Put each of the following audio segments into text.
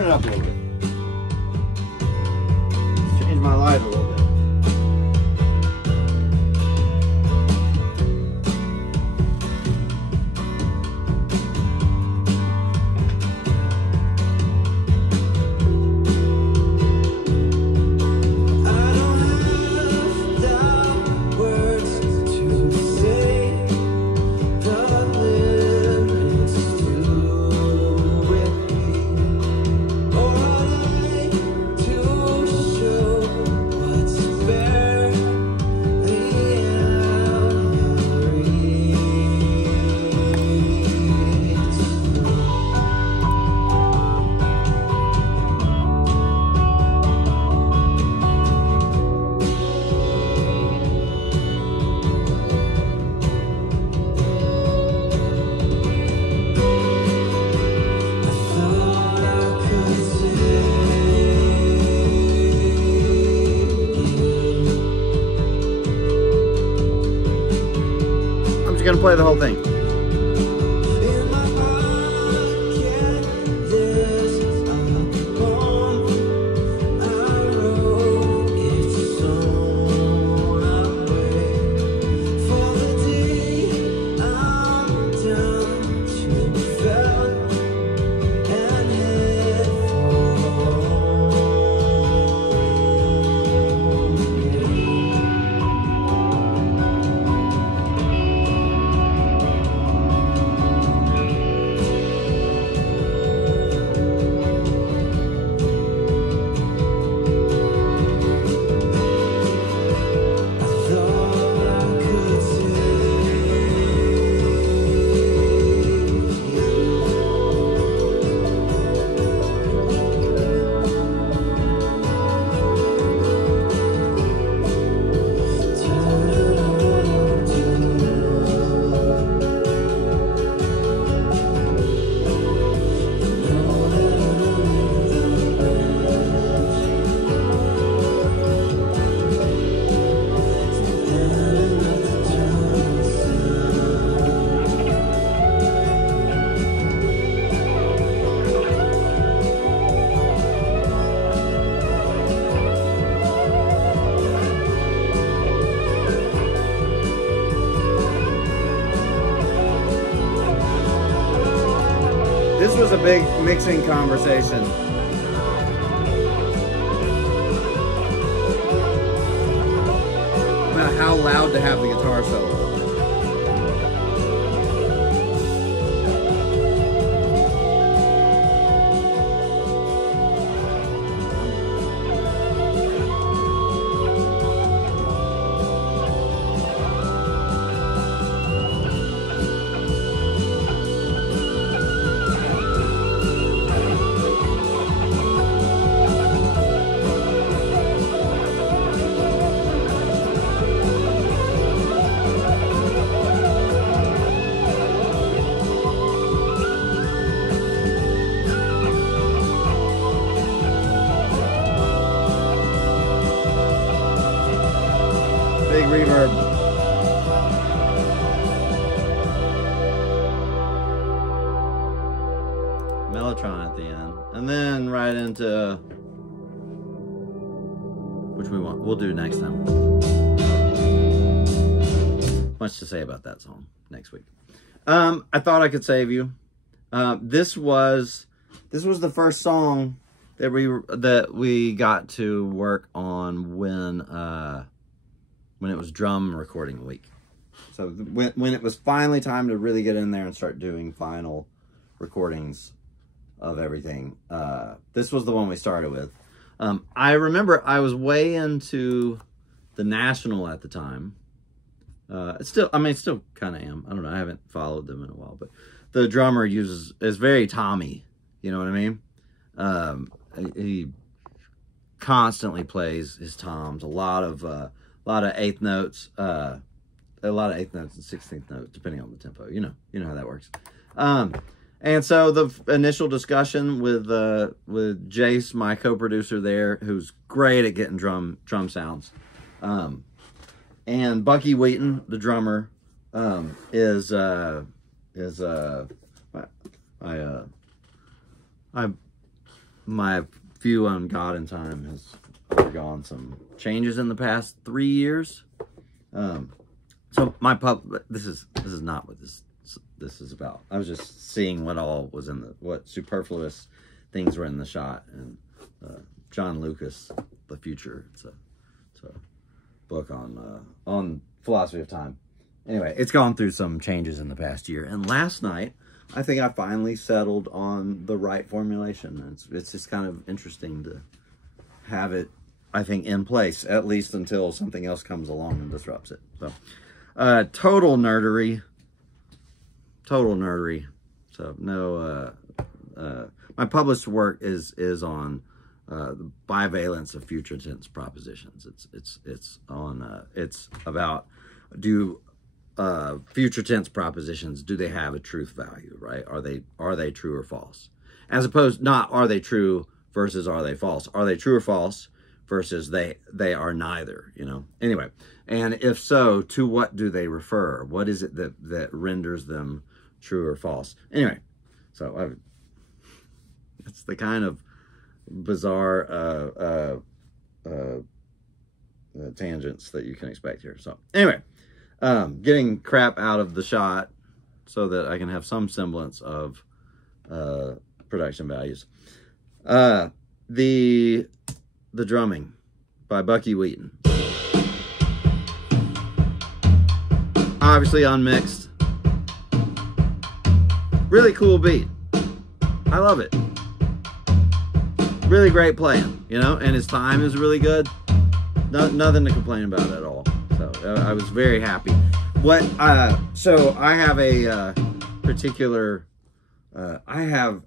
turn it up a little bit. Change my light a little bit. Gonna play the whole thing. This was a big mixing conversation. About how loud to have the guitar solo. Big reverb. Mellotron at the end. And then right into which we want. We'll do next time. Much to say about that song next week. I thought I could save you. This was the first song that we got to work on when it was drum recording week. So when it was finally time to really get in there and start doing final recordings of everything, this was the one we started with. I remember I was way into the National at the time. Still kind of am. I don't know. I haven't followed them in a while, but the drummer is very Tommy. You know what I mean? He constantly plays his toms. A lot of eighth notes. A lot of eighth notes and 16th notes, depending on the tempo. You know how that works. And so the initial discussion with Jace, my co-producer there, who's great at getting drum sounds, and Bucky Wheaton, the drummer, my view on God and time has undergone some changes in the past 3 years. So this is not what this is about. I was just seeing what all was in what superfluous things were in the shot, and John Lucas, The Future. It's a book on philosophy of time. Anyway, it's gone through some changes in the past year, and last night I think I finally settled on the right formulation. It's just kind of interesting to have it, I think, in place, at least until something else comes along and disrupts it. So, total nerdery. So, no, my published work is on the bivalence of future tense propositions. It's about, do future tense propositions, do they have a truth value, right? Are they true or false? As opposed, not are they true versus are they false? Are they true or false versus they are neither, you know? Anyway, and if so, to what do they refer? What is it that renders them true or false? Anyway, so it's the kind of bizarre tangents that you can expect here. So anyway, getting crap out of the shot so that I can have some semblance of production values. The Drumming by Bucky Wheaton. Obviously unmixed. Really cool beat. I love it. Really great playing, you know, and his time is really good. Nothing to complain about at all. So I was very happy. So I have a particular, I have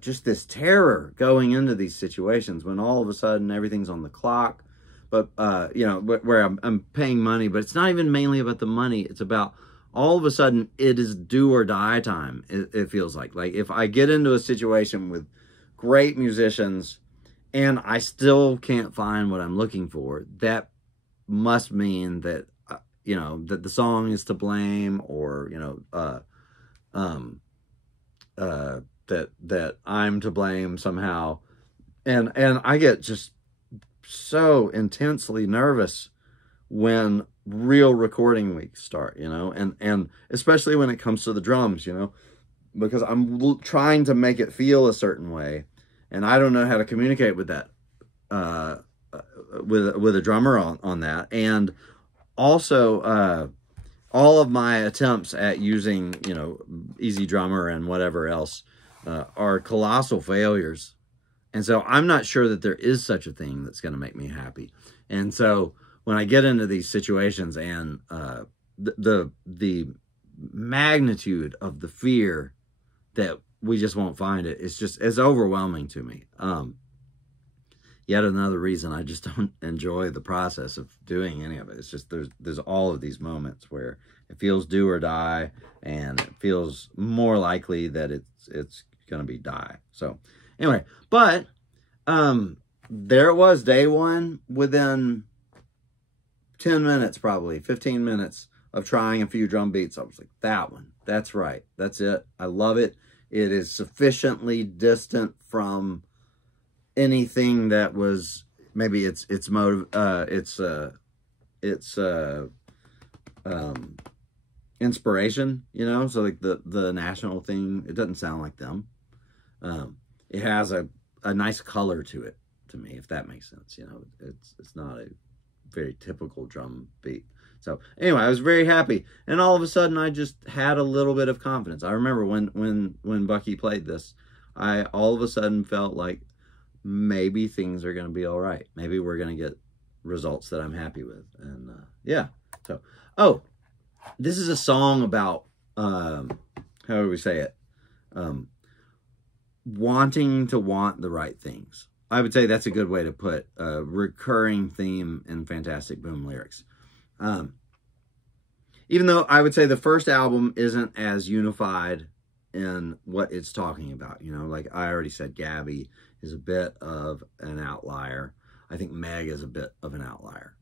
just this terror going into these situations when all of a sudden everything's on the clock, but you know, where I'm paying money, but it's not even mainly about the money. It's about all of a sudden it is do or die time. It feels like if I get into a situation with great musicians and I still can't find what I'm looking for, that must mean that, you know, that the song is to blame, or, you know, that I'm to blame somehow. And I get just so intensely nervous when real recording weeks start, you know, and especially when it comes to the drums, you know, because I'm trying to make it feel a certain way, and I don't know how to communicate with that, with a drummer on that. And also, all of my attempts at using, you know, Easy Drummer and whatever else are colossal failures. And so I'm not sure that there is such a thing that's going to make me happy. And so when I get into these situations and the magnitude of the fear that we just won't find it, it's overwhelming to me. Yet another reason I just don't enjoy the process of doing any of it. It's just there's all of these moments where it feels do or die, and it feels more likely that it's going to be die. So anyway, but there it was, day one. Within 10 minutes, probably 15 minutes of trying a few drum beats, I was like, that one, that's right, that's it. I love it. It is sufficiently distant from anything that was maybe it's inspiration, you know. So like the National thing, it doesn't sound like them. It has a nice color to it, to me, if that makes sense, you know. It's not a very typical drum beat. So anyway, I was very happy, and all of a sudden I just had a little bit of confidence. I remember when Bucky played this, I all of a sudden felt like maybe things are going to be all right. Maybe we're going to get results that I'm happy with. And yeah. So, oh, this is a song about, how do we say it? Wanting to want the right things. I would say that's a good way to put a recurring theme in Fantasticboom lyrics. Even though I would say the first album isn't as unified in what it's talking about, you know, like I already said, Gabby is a bit of an outlier. I think Meg is a bit of an outlier.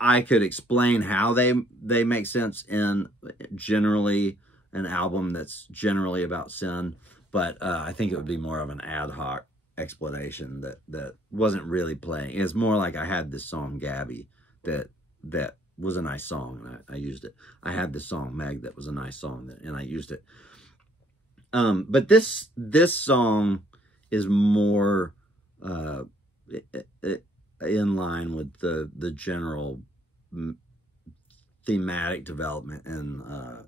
I could explain how they make sense in generally an album that's generally about sin, but I think it would be more of an ad hoc explanation that wasn't really playing. It's more like I had this song Gabby that was a nice song, and I used it. I had this song Meg that was a nice song, and I used it. But this song is more in line with the general thematic development in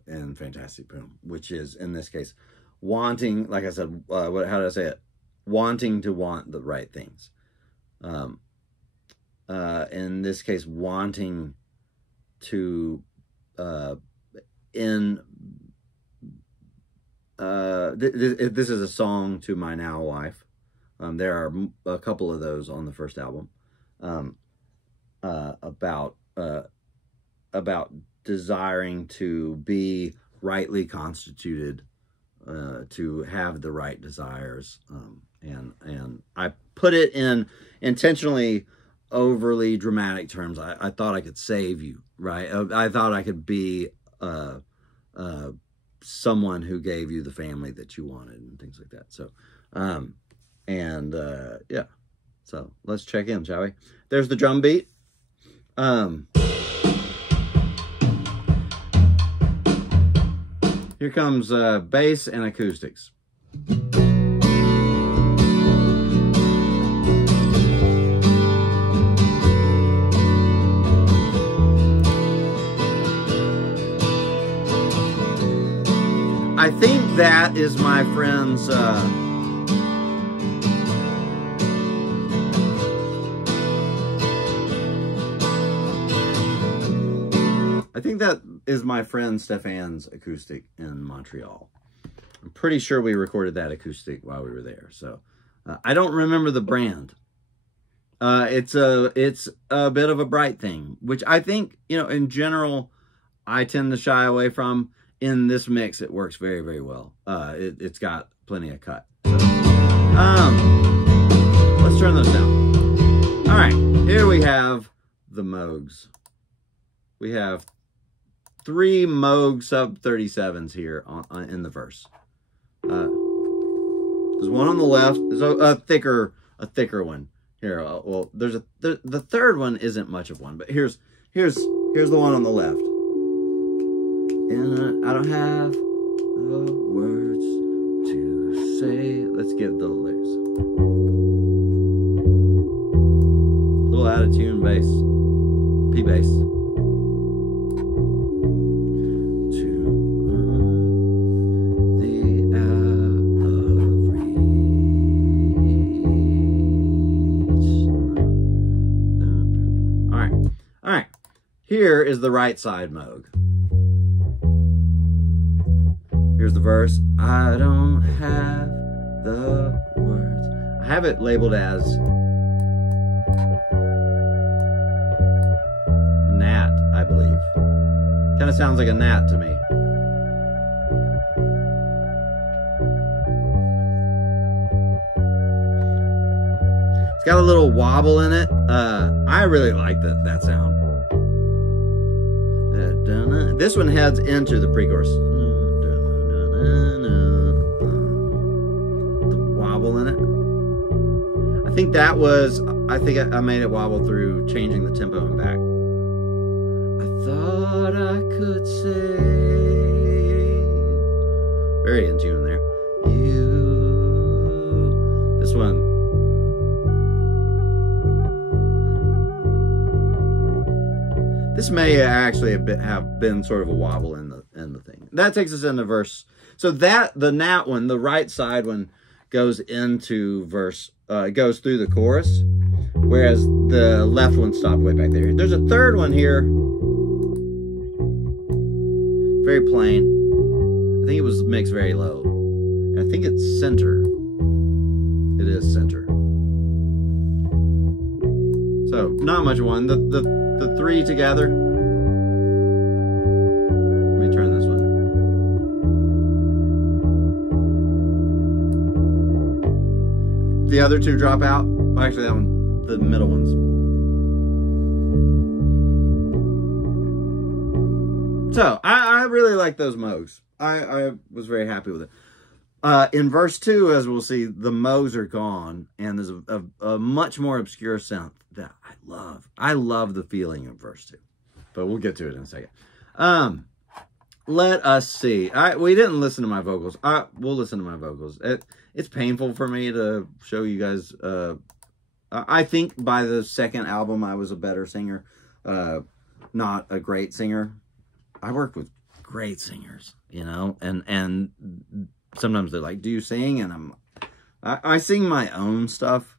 Fantasticboom, which is, in this case, wanting, like I said, how did I say it? Wanting to want the right things. In this case, wanting to this is a song to my now wife. There are a couple of those on the first album, about desiring to be rightly constituted, to have the right desires, and I put it in intentionally overly dramatic terms. I thought I could save you, right? I thought I could be someone who gave you the family that you wanted and things like that. So, yeah. So let's check in, shall we? There's the drum beat. Here comes bass and acoustics. I think that is my friend's I think that is my friend Stephane's acoustic in Montreal. I'm pretty sure we recorded that acoustic while we were there. So I don't remember the brand. It's a bit of a bright thing, which I think, in general, I tend to shy away from. In this mix, it works very, very well. It's got plenty of cut. So, let's turn those down. All right, here we have the Moogs. We have 3 Moog sub 37s here in the verse. There's one on the left. There's a thicker one here. Well, there's the third one isn't much of one, but here's the one on the left. And I don't have the words to say. Let's get the lyrics. Little out of tune bass, P bass. All right. Here is the right side Moog. Here's the verse. I don't have the words. I have it labeled as gnat, I believe. Kind of sounds like a gnat to me. It's got a little wobble in it. I really like that sound. This one heads into the pre-chorus. The wobble in it. I think I made it wobble through changing the tempo and back. I thought I could save. Very in tune there. You. This one. This may actually have been sort of a wobble in the thing. That takes us into verse. So the gnat one, the right side one, goes into verse, goes through the chorus, whereas the left one stopped way back there. There's a third one here, very plain. I think it was mixed very low. And I think it's center. It is center. So not much of one. The 3 together. Let me turn this one. The other 2 drop out. Well, actually, that one, the middle ones. So I really like those Moogs. I was very happy with it. In verse 2, as we'll see, the mo's are gone, and there's a much more obscure synth that I love. I love the feeling of verse 2, but we'll get to it in a second. Let us see. We didn't listen to my vocals. We'll listen to my vocals. It's painful for me to show you guys. I think by the second album, I was a better singer, not a great singer. I worked with great singers, you know, and sometimes they're like, "Do you sing?" And I sing my own stuff.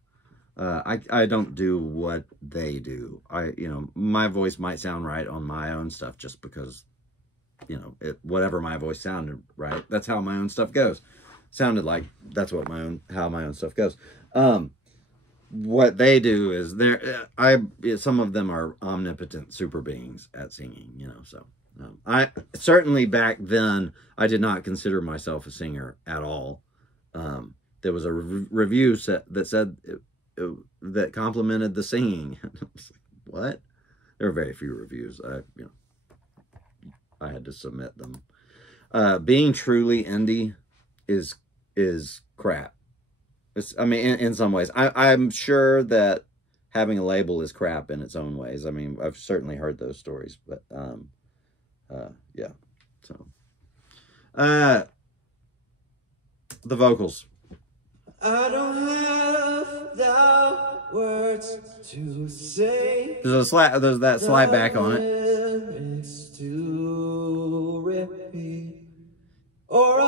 I don't do what they do. You know, my voice might sound right on my own stuff just because, you know, whatever my voice sounded right. That's how my own stuff goes. Sounded like that's what how my own stuff goes. What they do is some of them are omnipotent super beings at singing, you know, so. I certainly back then, I did not consider myself a singer at all. There was a review that said that complimented the singing. I was like, what? There were very few reviews. I had to submit them. Being truly indie is crap. I mean, in some ways, I'm sure that having a label is crap in its own ways. I mean, I've certainly heard those stories, but yeah. So, the vocals. I don't have the words to say. There's that slide back on it. To repeat, or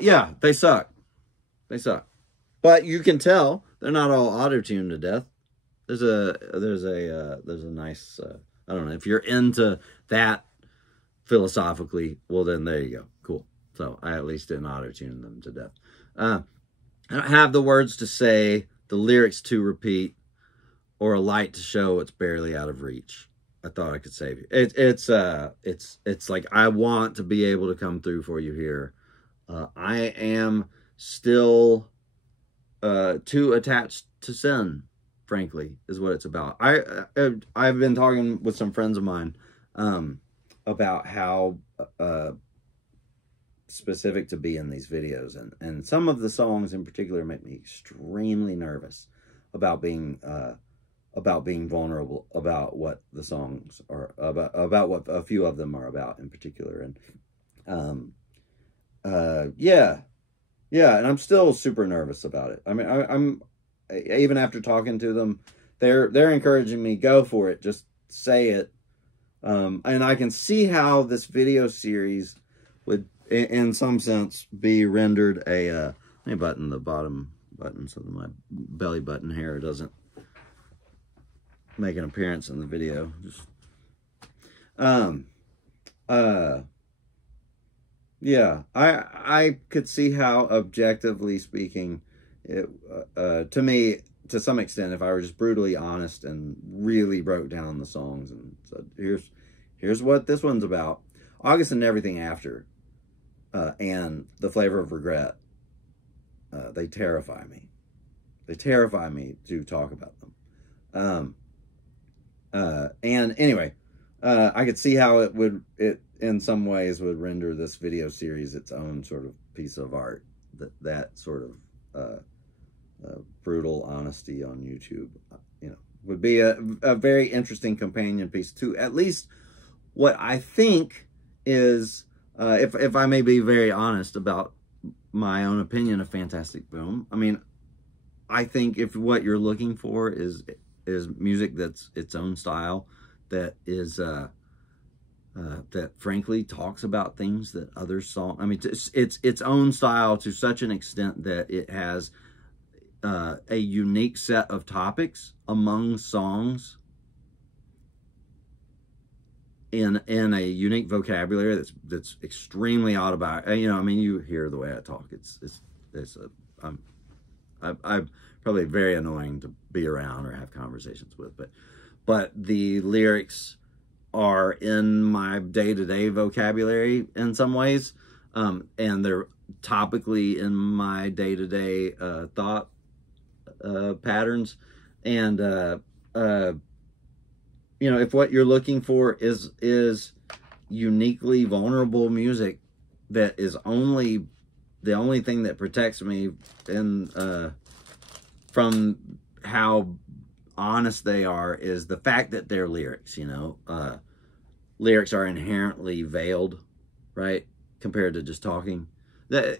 yeah, they suck. They suck. But you can tell they're not all auto-tuned to death. There's a nice I don't know, if you're into that philosophically, well then there you go. Cool. So I at least didn't auto-tune them to death. I don't have the words to say, the lyrics to repeat, or a light to show it's barely out of reach. I thought I could save you. It's like I want to be able to come through for you here. I am still too attached to sin, frankly, is what it's about. I've been talking with some friends of mine about how specific to be in these videos, and some of the songs in particular make me extremely nervous about being vulnerable about what the songs are about what a few of them are about in particular. And yeah, and I'm still super nervous about it. I mean, I'm even after talking to them, they're encouraging me, go for it, just say it. And I can see how this video series would, in some sense, be rendered a let me button the bottom button so that my belly button hair doesn't make an appearance in the video. Just yeah, I could see how, objectively speaking, it to me, to some extent, if I were just brutally honest and really broke down the songs and said, here's what this one's about, August and Everything After, and The Flavor of Regret, they terrify me. They terrify me to talk about them. And anyway, I could see how it in some ways would render this video series its own sort of piece of art. That sort of brutal honesty on YouTube, you know, would be a very interesting companion piece to at least what I think is, if I may be very honest about my own opinion of Fantasticboom. I mean, I think if what you're looking for is music that's its own style, that is that frankly talks about things that other songs, I mean, it's its own style to such an extent that it has a unique set of topics among songs in a unique vocabulary that's extremely autobiographical. You know, I mean, you hear the way I talk. I'm probably very annoying to be around or have conversations with, but the lyrics are in my day-to-day vocabulary in some ways, and they're topically in my day-to-day thought patterns. And you know, if what you're looking for is uniquely vulnerable music, that is the only thing that protects me in from how honest they are is the fact that they're lyrics. You know, lyrics are inherently veiled, right, compared to just talking.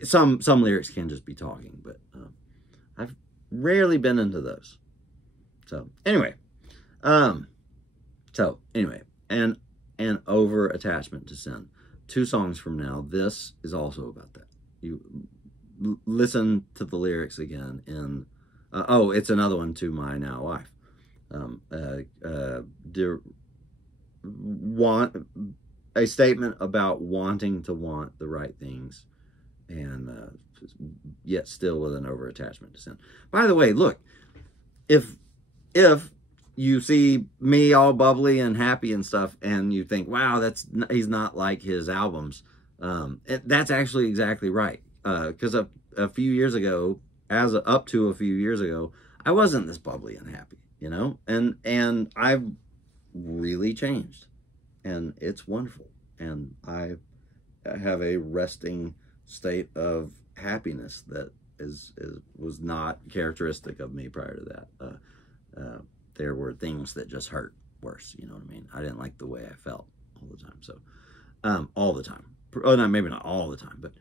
Some lyrics can just be talking, but I've rarely been into those. So anyway, and over attachment to sin. 2 songs from now, this is also about that. You listen to the lyrics again in oh, it's another one to my now wife. Want a statement about wanting to want the right things, and yet still with an over attachment to sin. By the way, look, if you see me all bubbly and happy and stuff, and you think, wow, he's not like his albums, that's actually exactly right. Because a few years ago, up to a few years ago, I wasn't this bubbly and happy, you know, and I've really changed, and it's wonderful, and I have a resting state of happiness that was not characteristic of me prior to that. There were things that just hurt worse, you know what I mean? I didn't like the way I felt all the time. So, all the time. Oh, no, maybe not all the time, but,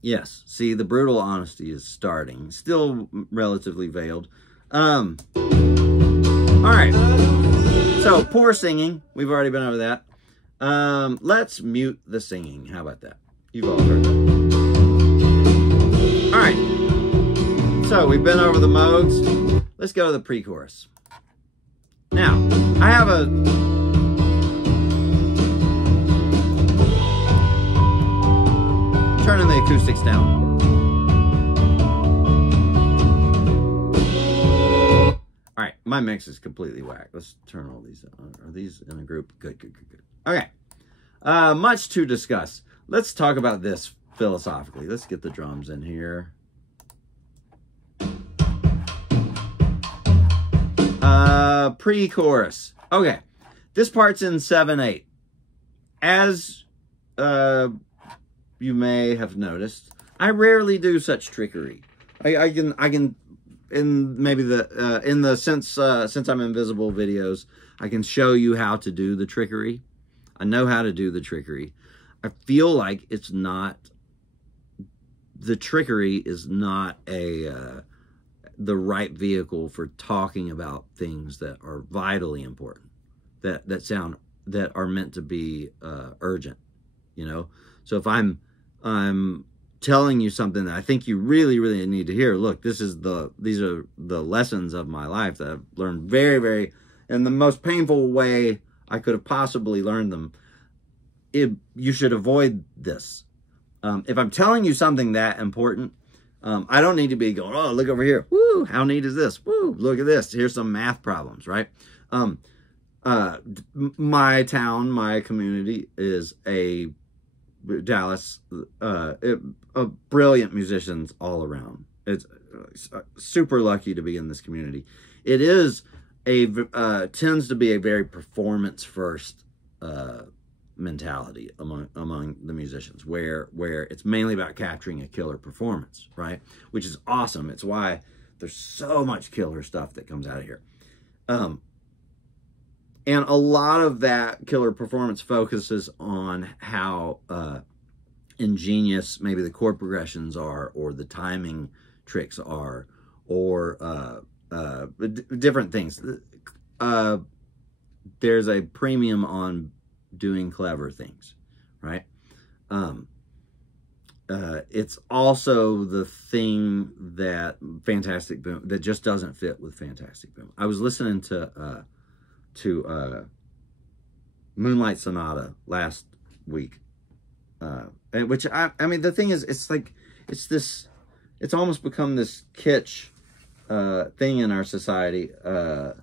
yes. See, the brutal honesty is starting. Still relatively veiled. All right. So, poor singing. We've already been over that. Let's mute the singing. How about that? You've all heard that. All right. So, we've been over the modes. Let's go to the pre-chorus. Now, I have turning the acoustics down. All right, my mix is completely whack. Let's turn all these on. Are these in a group? Good. Okay. Much to discuss. Let's talk about this philosophically. Let's get the drums in here. Pre-chorus. Okay. This part's in 7/8. As you may have noticed, I rarely do such trickery. I can in maybe since I'm invisible videos, I can show you how to do the trickery. I know how to do the trickery. I feel like the trickery is not the right vehicle for talking about things that are vitally important, that are meant to be urgent, you know. So if I'm telling you something that I think you really, really need to hear, look, these are the lessons of my life that I've learned very, very, in the most painful way I could have possibly learned them. You should avoid this. If I'm telling you something that important, I don't need to be going, oh, look over here. Woo, how neat is this? Woo, look at this. Here's some math problems, right? My town, my community is Dallas, brilliant musicians all around. It's super lucky to be in this community. It is tends to be a very performance first mentality among the musicians, where it's mainly about capturing a killer performance, right? Which is awesome. It's why there's so much killer stuff that comes out of here. And a lot of that killer performance focuses on how ingenious maybe the chord progressions are, or the timing tricks are, or different things. There's a premium on doing clever things, right? It's also the thing that Fantasticboom, that just doesn't fit with Fantasticboom. I was listening to Moonlight Sonata last week, which I mean, the thing is, it's almost become this kitsch thing in our society, a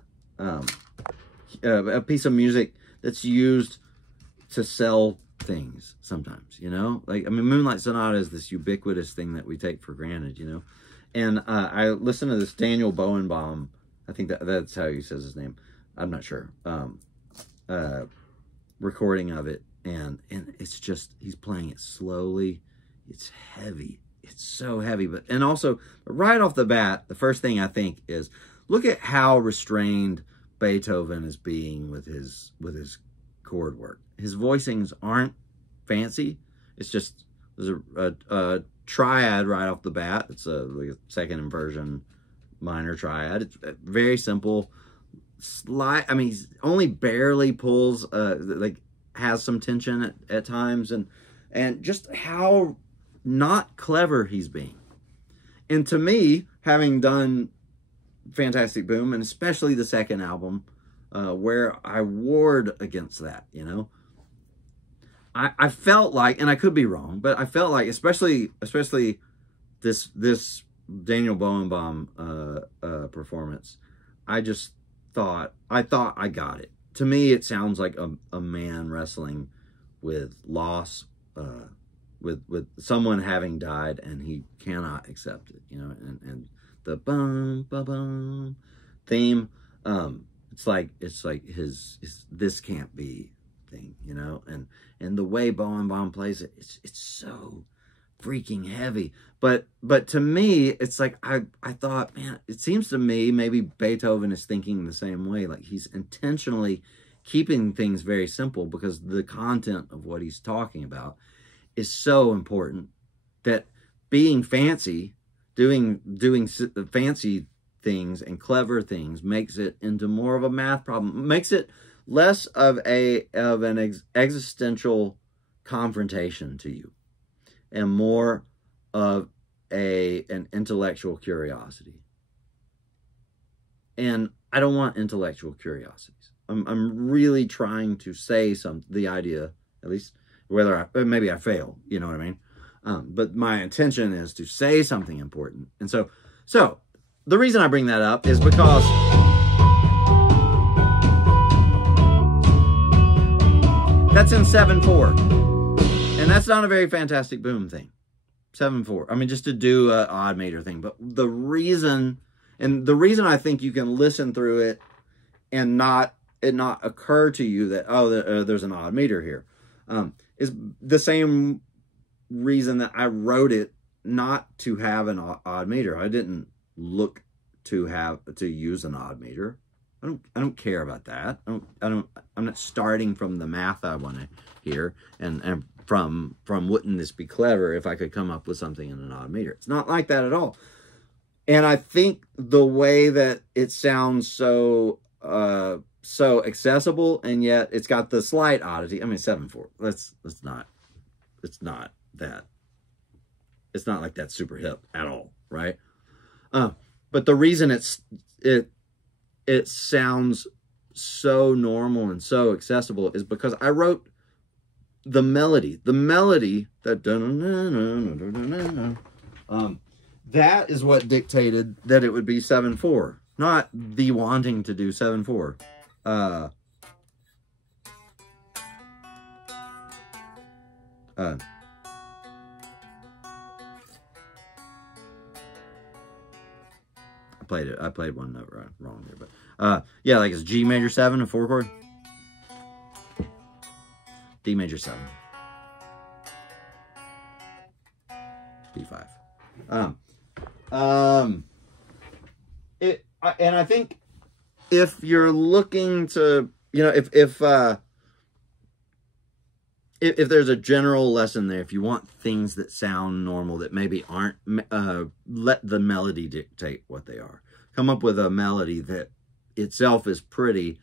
piece of music that's used to sell things sometimes, you know? Like, I mean, Moonlight Sonata is this ubiquitous thing that we take for granted, you know? And I listened to this Daniel Bowenbaum, I think that's how he says his name, I'm not sure, recording of it and it's just, he's playing it slowly. It's heavy. It's so heavy. And also, right off the bat, the first thing I think is, look at how restrained Beethoven is being with his chord work. His voicings aren't fancy. It's just, there's a triad right off the bat. It's like a second inversion minor triad. It's very simple. I mean, he only barely pulls, like, has some tension at times, and just how not clever he's being. And to me, having done Fantasticboom, and especially the second album, where I warred against that, you know, I felt like, and I could be wrong, but I felt like, especially this Daniel Bowenbaum performance, I thought I got it. To me, it sounds like a man wrestling with loss, with someone having died, and he cannot accept it, you know, and the bum bum bum theme, it's like his this can't be thing, you know, and the way Bowenbaum plays it, it's so freaking heavy. But to me, it's like, I thought, man, it seems to me maybe Beethoven is thinking the same way. Like, he's intentionally keeping things very simple because the content of what he's talking about is so important that being fancy, doing fancy things and clever things makes it into more of a math problem, makes it less of an existential confrontation to you, and more of an intellectual curiosity. And I don't want intellectual curiosities. I'm really trying to say the idea, at least, whether maybe I fail, you know what I mean? But my intention is to say something important. And so the reason I bring that up is because that's in 7/4. And that's not a very Fantasticboom thing. 7/4. I mean, just to do an odd meter thing. But the reason I think you can listen through it and not occur to you that, oh, there's an odd meter here, is the same reason that I wrote it not to have an odd meter. I didn't look to use an odd meter. I don't care about that. I'm not starting from the math I want to hear, and from wouldn't this be clever if I could come up with something in an odd meter. It's not like that at all. And I think the way that it sounds so accessible, and yet it's got the slight oddity. I mean, 7/4. It's not like that's super hip at all, right? But the reason it sounds so normal and so accessible is because I wrote the melody that that is what dictated that it would be 7/4, not the wanting to do 7/4. I played one note wrong there, but yeah, like it's G major 7, a 4 chord, D major 7, B5. And I think if you're looking to, you know, if there's a general lesson there, if you want things that sound normal, that maybe aren't, let the melody dictate what they are. Come up with a melody that itself is pretty,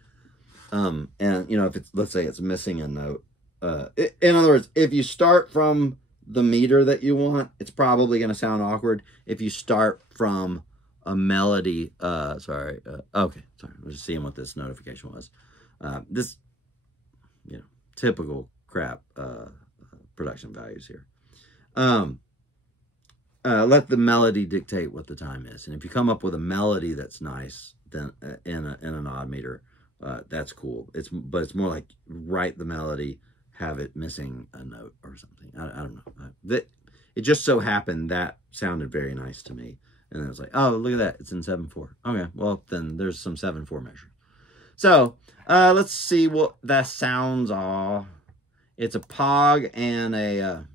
and, you know, if it's, let's say it's missing a note. In other words, if you start from the meter that you want, it's probably going to sound awkward. If you start from a melody, okay, sorry, I was just seeing what this notification was. This, you know, typical crap production values here. Let the melody dictate what the time is, and if you come up with a melody that's nice, then in an odd meter, that's cool. But it's more like write the melody, have it missing a note or something. I don't know. It just so happened that sounded very nice to me, and then it was like, oh, look at that, it's in 7/4. Okay, well then there's some 7/4 measure. So let's see what that sounds It's a Pog and a...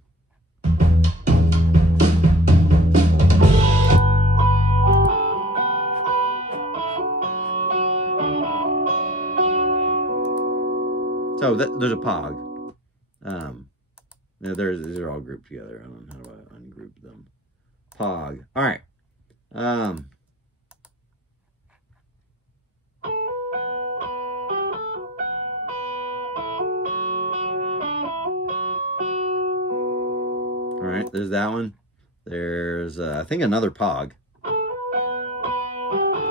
So there's a Pog. These are all grouped together. I don't know, how do I ungroup them? Pog. All right. All right, there's that one. There's, I think, another Pog.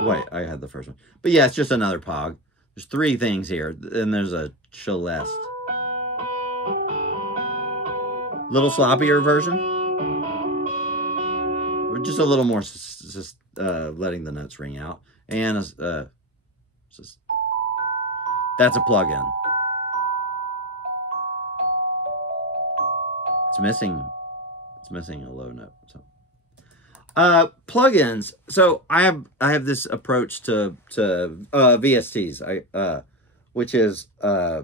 Wait, I had the first one. But yeah, it's just another Pog. There's 3 things here. And there's a Celeste. Little sloppier version. Just a little more, just letting the notes ring out. And just, that's a plug-in. It's missing a low note. So plugins. So I have this approach to VSTs. Which is I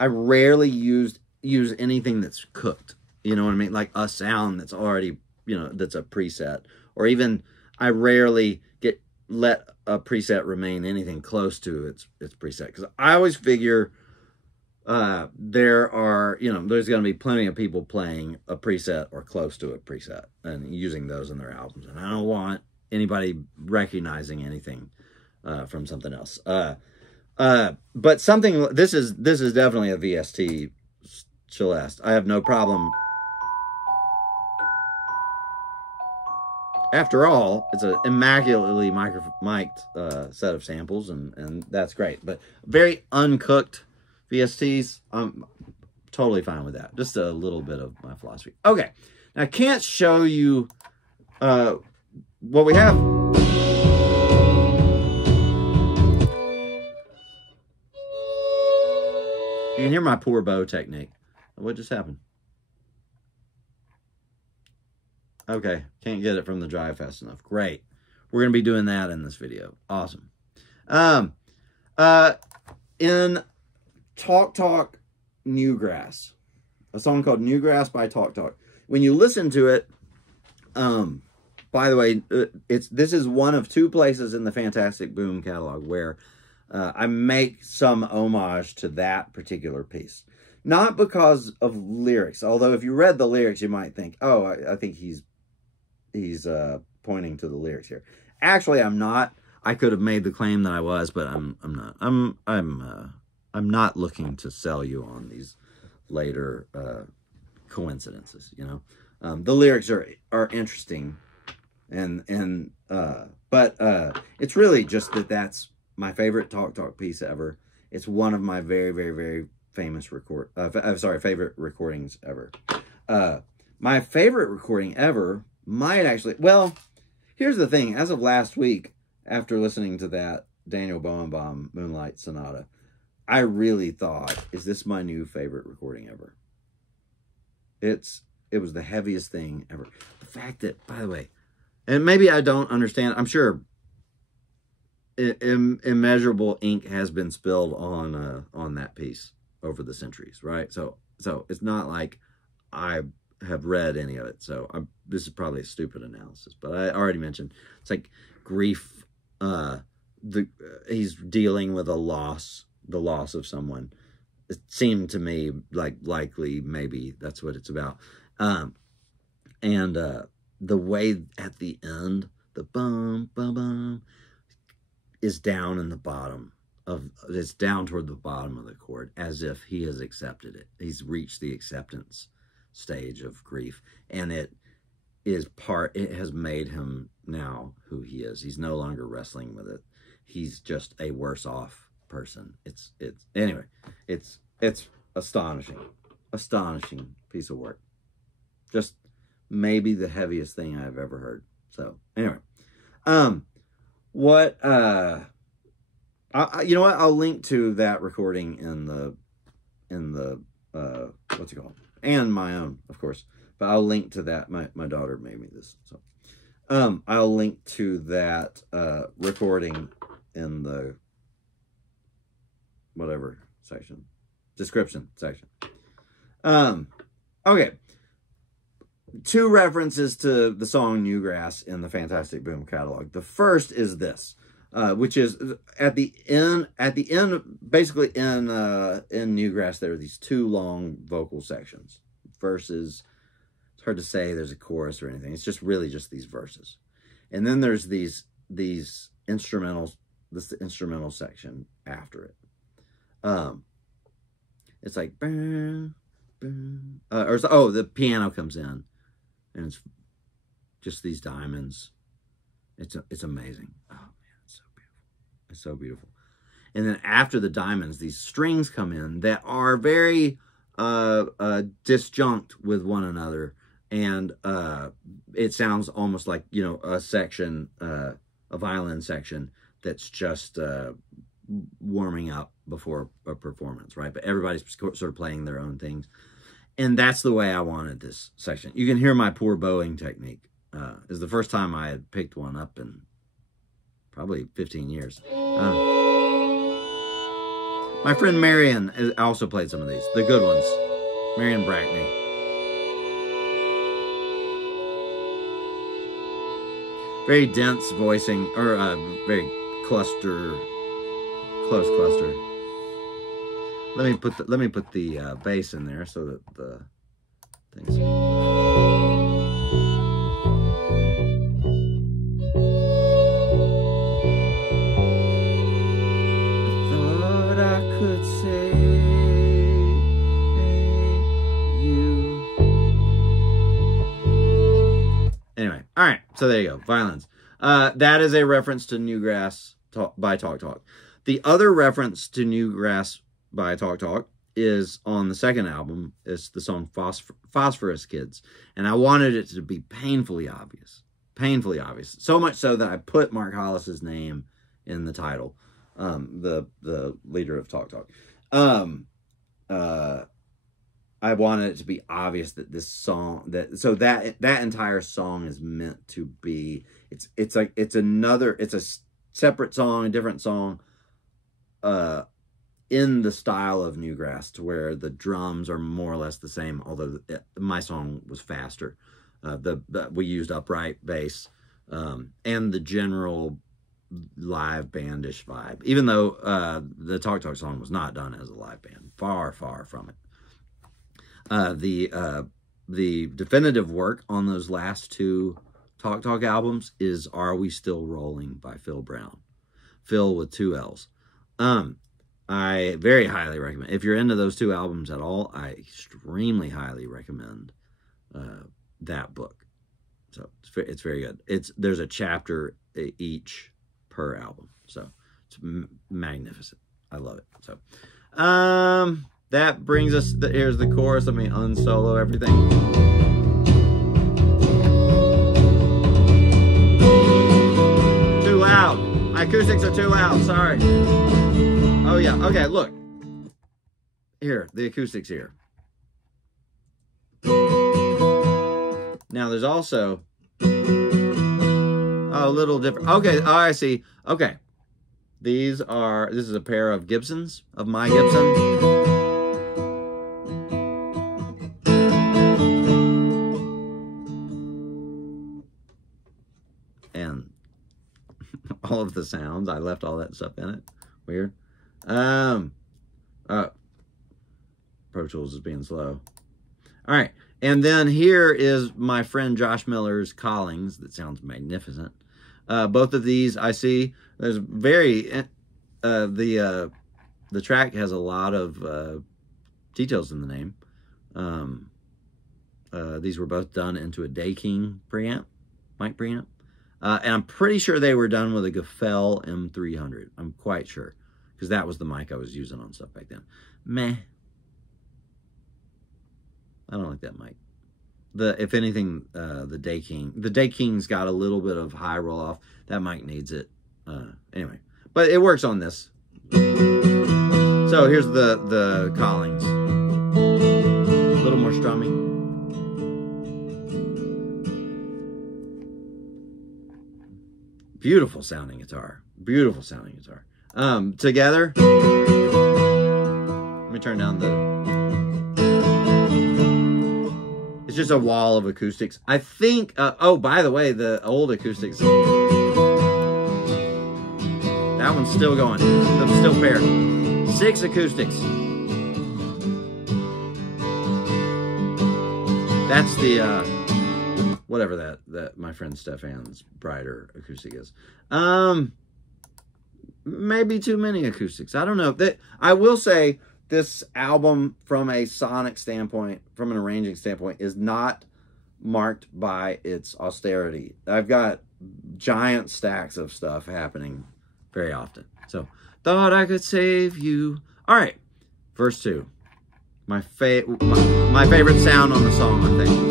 rarely use anything that's cooked. You know what I mean? Like a sound that's already, that's a preset, or even I rarely let a preset remain anything close to its preset, because I always figure there are, there's going to be plenty of people playing a preset or close to a preset and using those in their albums. And I don't want anybody recognizing anything from something else. But something, this is definitely a VST Celeste. I have no problem. After all, it's an immaculately mic'd set of samples, and that's great. But very uncooked VSTs, I'm totally fine with that. Just a little bit of my philosophy. Okay, now I can't show you what we have. You can hear my poor bow technique. What just happened? Okay, can't get it from the drive fast enough. Great. We're going to be doing that in this video. Awesome. In Talk Talk Newgrass, a song called Newgrass by Talk Talk. When you listen to it, by the way, this is one of 2 places in the Fantasticboom catalog where I make some homage to that particular piece. Not because of lyrics, although if you read the lyrics, you might think, oh, I think he's pointing to the lyrics here. Actually, I'm not. I could have made the claim that I was, but I'm not. I'm not looking to sell you on these later coincidences. The lyrics are interesting, but it's really just that's my favorite Talk Talk piece ever. It's one of my very, very, very famous favorite recordings ever. My favorite recording ever might actually, well, here's the thing. As of last week, after listening to that Daniel Barenboim Moonlight Sonata, I really thought, is this my new favorite recording ever? It was the heaviest thing ever. The fact that, by the way, and maybe I don't understand, I'm sure immeasurable ink has been spilled on that piece over the centuries, right? So it's not like I have read any of it. So this is probably a stupid analysis, but I already mentioned it's like grief. He's dealing with the loss of someone. It seemed to me like likely maybe that's what it's about. And the way at the end, the bum bum bum is down in the bottom of, it's down toward the bottom of the chord, as if he has accepted it. He's reached the acceptance stage of grief, and it has made him now who he is. He's no longer wrestling with it. He's just a worse off person. Anyway, it's astonishing piece of work. Just maybe the heaviest thing I've ever heard. So anyway, you know what? I'll link to that recording in the what's it called? And my own, of course. But I'll link to that. My daughter made me this. So I'll link to that recording in the whatever section. description section. Okay. 2 references to the song Newgrass in the Fantasticboom catalog. The first is this, which is at the end, basically in Newgrass, there are these 2 long vocal sections. Verses, it's hard to say there's a chorus or anything. It's just really just these verses. And then there's these instrumentals, this instrumental section after it. It's like, the piano comes in, and it's just these diamonds. It's amazing. Oh man, it's so beautiful. It's so beautiful. And then after the diamonds, these strings come in that are very disjunct with one another, and it sounds almost like, you know, a section, a violin section that's just warming up before a performance, right? But everybody's sort of playing their own things. And that's the way I wanted this section. You can hear my poor bowing technique. It's the first time I had picked one up in probably 15 years. My friend Marion also played some of these, the good ones. Marion Brackney. Very dense voicing, or very close cluster. Let me put the bass in there so that the things. I thought I could say you. Anyway, all right. So there you go, violins. That is a reference to Newgrass by Talk Talk. The other reference to Newgrass by Talk Talk is on the second album. It's the song Phosphorus Kids. And I wanted it to be painfully obvious. Painfully obvious. So much so that I put Mark Hollis's name in the title. The leader of Talk Talk. I wanted it to be obvious that this song, that entire song is meant to be, it's a separate song, a different song, in the style of Newgrass, to where the drums are more or less the same, although my song was faster. We used upright bass, and the general live bandish vibe, even though the Talk Talk song was not done as a live band. Far, far from it. The definitive work on those last 2 Talk Talk albums is Are We Still Rolling by Phil Brown. Phil with 2 L's. I very highly recommend, if you're into those 2 albums at all, I extremely highly recommend that book. So it's very good. There's a chapter each per album, so it's magnificent. I love it. So that brings us, here's the chorus. Let me unsolo everything. Too loud. My acoustics are too loud, sorry. Oh yeah, okay, look. Here, the acoustics here. Now there's also a little different. Okay, oh, I see. Okay. This is a pair of Gibsons, of my Gibson. And all of the sounds, I left all that stuff in it. Weird. Pro Tools is being slow. All right. And then here is my friend Josh Miller's Callings. That sounds magnificent. Both of these I see. There's very, the track has a lot of details in the name. These were both done into a Day King preamp, mic preamp. And I'm pretty sure they were done with a Gefell M300. I'm quite sure. Because that was the mic I was using on stuff back then. Meh. I don't like that mic. If anything, the Day King's got a little bit of high roll off. That mic needs it. Anyway, but it works on this. So here's the Callings. A little more strumming. Beautiful sounding guitar. Beautiful sounding guitar. Together. Let me me turn down it's just a wall of acoustics. I think, oh, by the way, the old acoustics, that one's still going. Them still paired. 6 acoustics. That's the, whatever that my friend Stefan's brighter acoustic is. Maybe too many acoustics. I don't know. I will say this album, from a sonic standpoint, from an arranging standpoint, is not marked by its austerity. I've got giant stacks of stuff happening very often. So, thought I could save you. All right, verse 2. My favorite sound on the song, I think.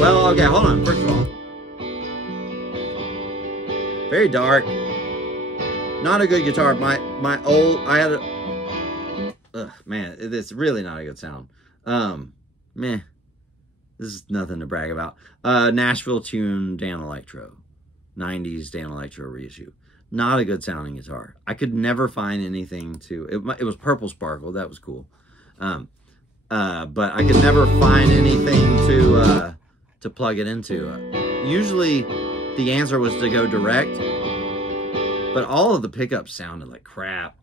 Well, okay, hold on. First of all, very dark. Not a good guitar. I had a, man, it's really not a good sound. Meh. This is nothing to brag about. Nashville tune Dan Electro. 90s Dan Electro reissue. Not a good sounding guitar. I could never find anything to, it was Purple Sparkle. That was cool. But I could never find anything to plug it into. Usually the answer was to go direct. But all of the pickups sounded like crap.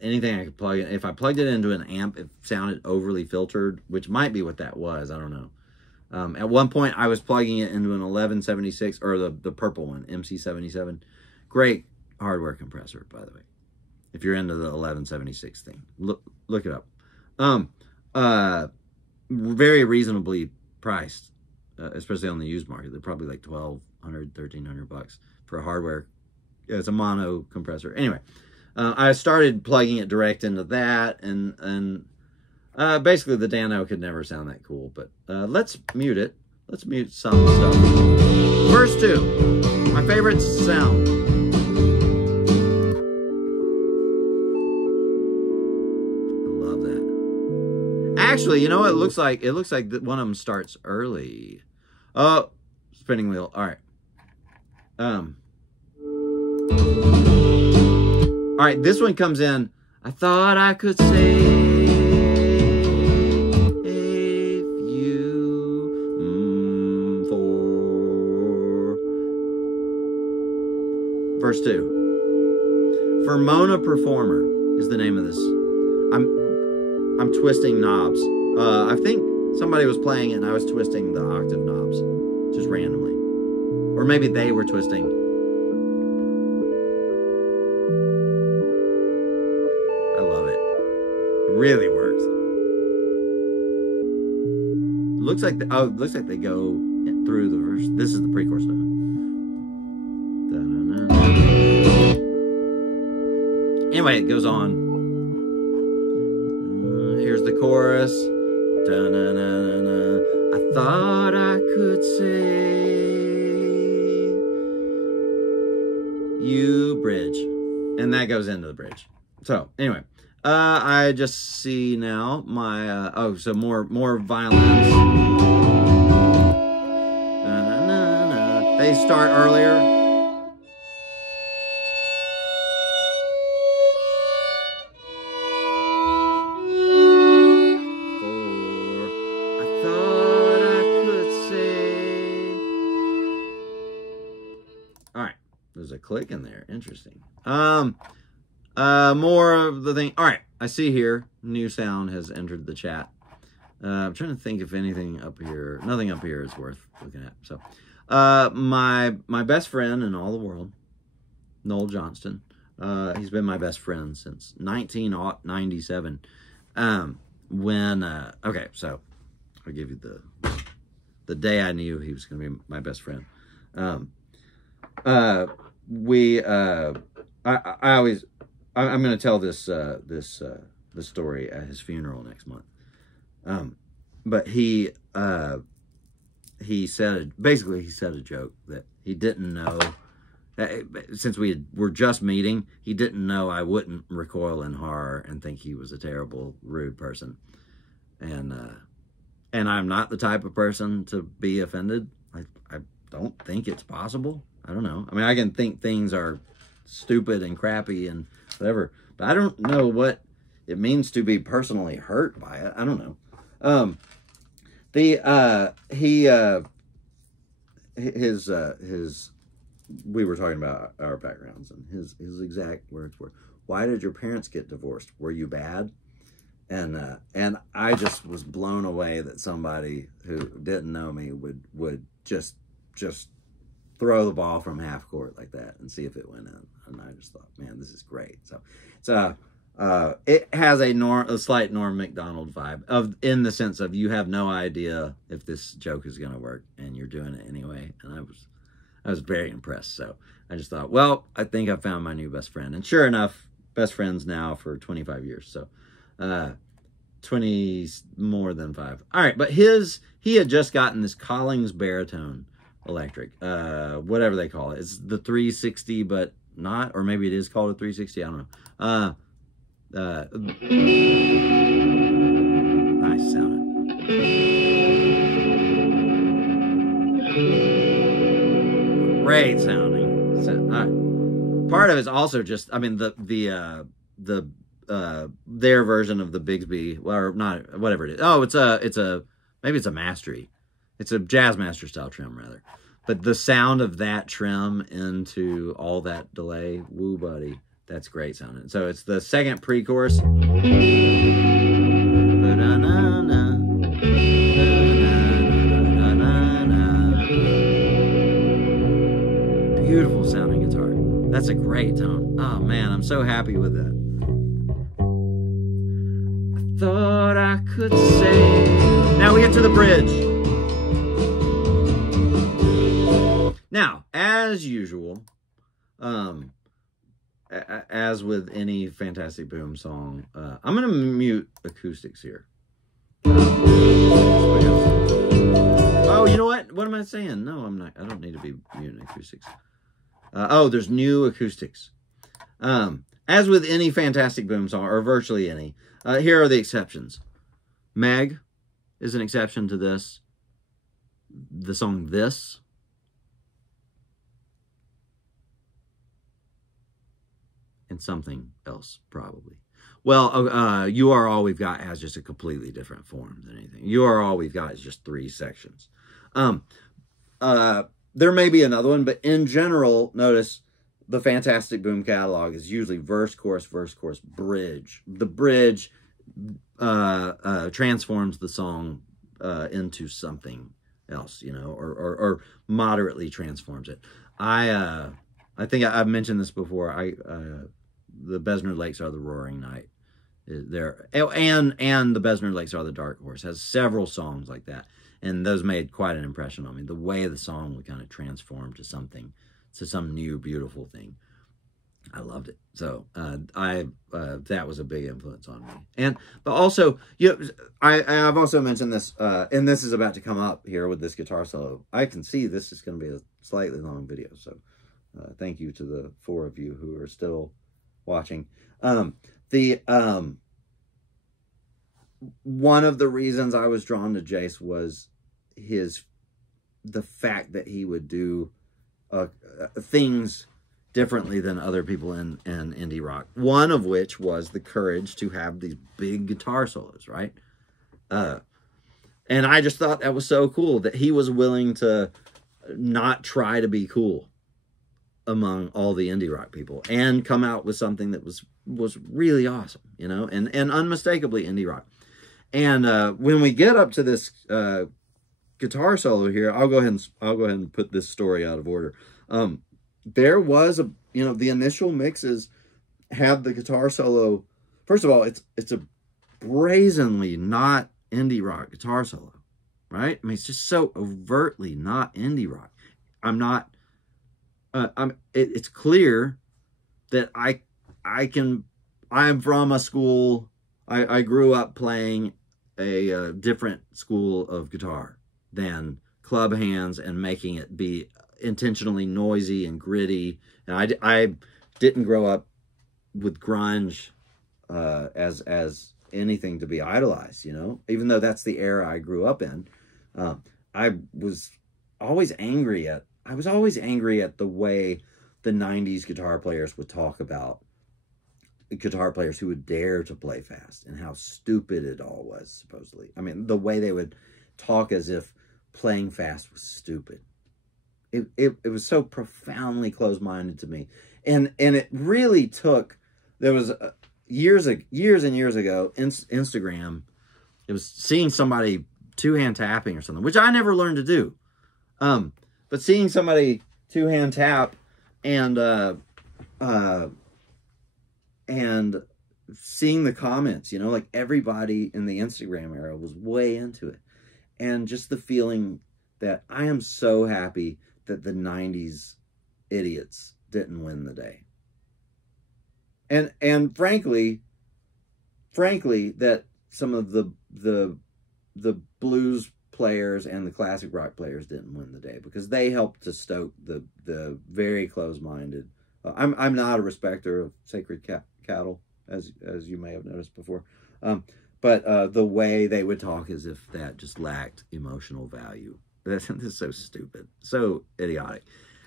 Anything I could plug in. If I plugged it into an amp, it sounded overly filtered, which might be what that was. I don't know. At one point, I was plugging it into an 1176, or the purple one, MC77. Great hardware compressor, by the way. If you're into the 1176 thing, look it up. Very reasonably priced, especially on the used market. They're probably like $1,200, $1,300 for a hardware. It's a mono compressor. Anyway, I started plugging it direct into that, and basically the Dano could never sound that cool. But let's mute it. Let's mute some stuff. Verse 2, my favorite sound. I love that. Actually, you know what it looks like? It looks like one of them starts early. Oh, spinning wheel. All right. All right, this one comes in. I thought I could save you for verse 2. Vermona Performer is the name of this. I'm twisting knobs. I think somebody was playing it and I was twisting the octave knobs just randomly, or maybe they were twisting. Really works. Looks like looks like they go through the verse. This is the pre-chorus stuff. Anyway, it goes on. Here's the chorus. I thought I could save you, bridge, and that goes into the bridge. So anyway. I just see now my, so more violins. They start earlier. I thought I could say. All right, there's a click in there. Interesting. More of the thing. All right, I see here, new sound has entered the chat. I'm trying to think if anything up here, nothing up here is worth looking at. So, my best friend in all the world, Noel Johnston, he's been my best friend since 1997. Okay, so I'll give you the day I knew he was going to be my best friend. I'm going to tell this story at his funeral next month. But he said a joke that he didn't know, since we were just meeting, he didn't know I wouldn't recoil in horror and think he was a terrible, rude person. And I'm not the type of person to be offended. I don't think it's possible. I don't know. I mean, I can think things are stupid and crappy and whatever, but I don't know what it means to be personally hurt by it. I don't know. We were talking about our backgrounds, and his exact words were, "Why did your parents get divorced? Were you bad?" And I just was blown away that somebody who didn't know me would just throw the ball from half court like that and see if it went in. And I just thought, man, this is great. So it has a slight Norm Macdonald vibe in the sense of you have no idea if this joke is going to work and you're doing it anyway. And I was very impressed. So I just thought, well, I think I found my new best friend. And sure enough, best friends now for 25 years. So 20 more than 5. All right, but he had just gotten this Collings baritone electric, whatever they call it. It's the 360, but not, or maybe it is called a 360. I don't know. Nice sounding. Great sounding. Part of it's also just, I mean, their version of the Bigsby, or not, whatever it is. Oh, maybe it's a Mastery. It's a Jazzmaster style trim, rather. But the sound of that trim into all that delay, woo, buddy, that's great sounding. So it's the second pre-chorus. Beautiful sounding guitar. That's a great tone. Oh man, I'm so happy with that. Thought I could say. Now we get to the bridge. Now, as usual, as with any Fantasticboom song, I'm going to mute acoustics here. Oh, you know what? What am I saying? No, I'm not. I don't need to be muting acoustics. Oh, there's new acoustics. As with any Fantasticboom song, or virtually any, here are the exceptions. Meg is an exception to this. The song This. And something else, probably. Well, You Are All We've Got has just a completely different form than anything. You Are All We've Got is just 3 sections. There may be another one, but in general, notice the Fantasticboom catalog is usually verse, chorus, bridge. The bridge transforms the song into something else, you know, or moderately transforms it. I think I've mentioned this before. The Besnard Lakes Are the Roaring Night there, and the Besnard Lakes Are the Dark Horse has several songs like that, and those made quite an impression on me. The way the song would kind of transform to some new beautiful thing. I loved it. So that was a big influence on me. But also, you know, I've also mentioned this, and this is about to come up here with this guitar solo. I can see this is going to be a slightly long video, so thank you to the 4 of you who are still watching. One of the reasons I was drawn to Jace was the fact that he would do things differently than other people in indie rock. One of which was the courage to have these big guitar solos, right? And I just thought that was so cool that he was willing to not try to be cool among all the indie rock people and come out with something that was really awesome, you know, and unmistakably indie rock. And when we get up to this guitar solo here, I'll go ahead and put this story out of order. There was the initial mixes had the guitar solo. First of all, it's a brazenly not indie rock guitar solo, right? I mean, it's just so overtly not indie rock. It's clear that I'm from a school. I grew up playing a different school of guitar than club hands and making it be intentionally noisy and gritty. And I didn't grow up with grunge as anything to be idolized, you know, even though that's the era I grew up in. I was always angry at the way the 90s guitar players would talk about guitar players who would dare to play fast, and how stupid it all was, supposedly. I mean, the way they would talk as if playing fast was stupid. It was so profoundly closed-minded to me. And it really took, there was years and years ago, Instagram, it was seeing somebody two-hand tapping or something, which I never learned to do. But seeing somebody two-hand tap and seeing the comments, you know, like everybody in the Instagram era was way into it. And just the feeling that I am so happy that the 90s idiots didn't win the day. And frankly, that some of the blues players and the classic rock players didn't win the day, because they helped to stoke the very close-minded. I'm not a respecter of sacred cattle, as you may have noticed before, but the way they would talk as if that just lacked emotional value. This is so stupid, so idiotic.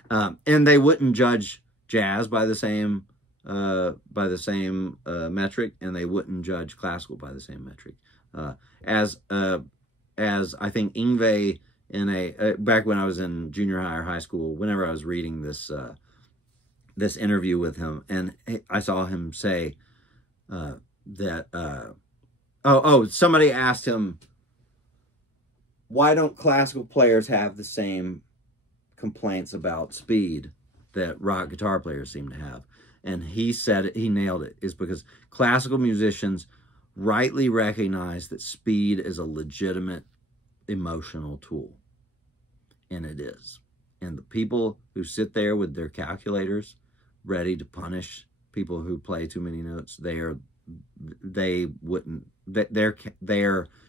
And they wouldn't judge jazz by the same metric, and they wouldn't judge classical by the same metric. As I think Yngwie, in back when I was in junior high or high school, whenever I was reading this this interview with him, and I saw him say that somebody asked him, why don't classical players have the same complaints about speed that rock guitar players seem to have? And he said it, he nailed it, is because classical musicians rightly recognize that speed is a legitimate emotional tool. And it is. And the people who sit there with their calculators ready to punish people who play too many notes, they're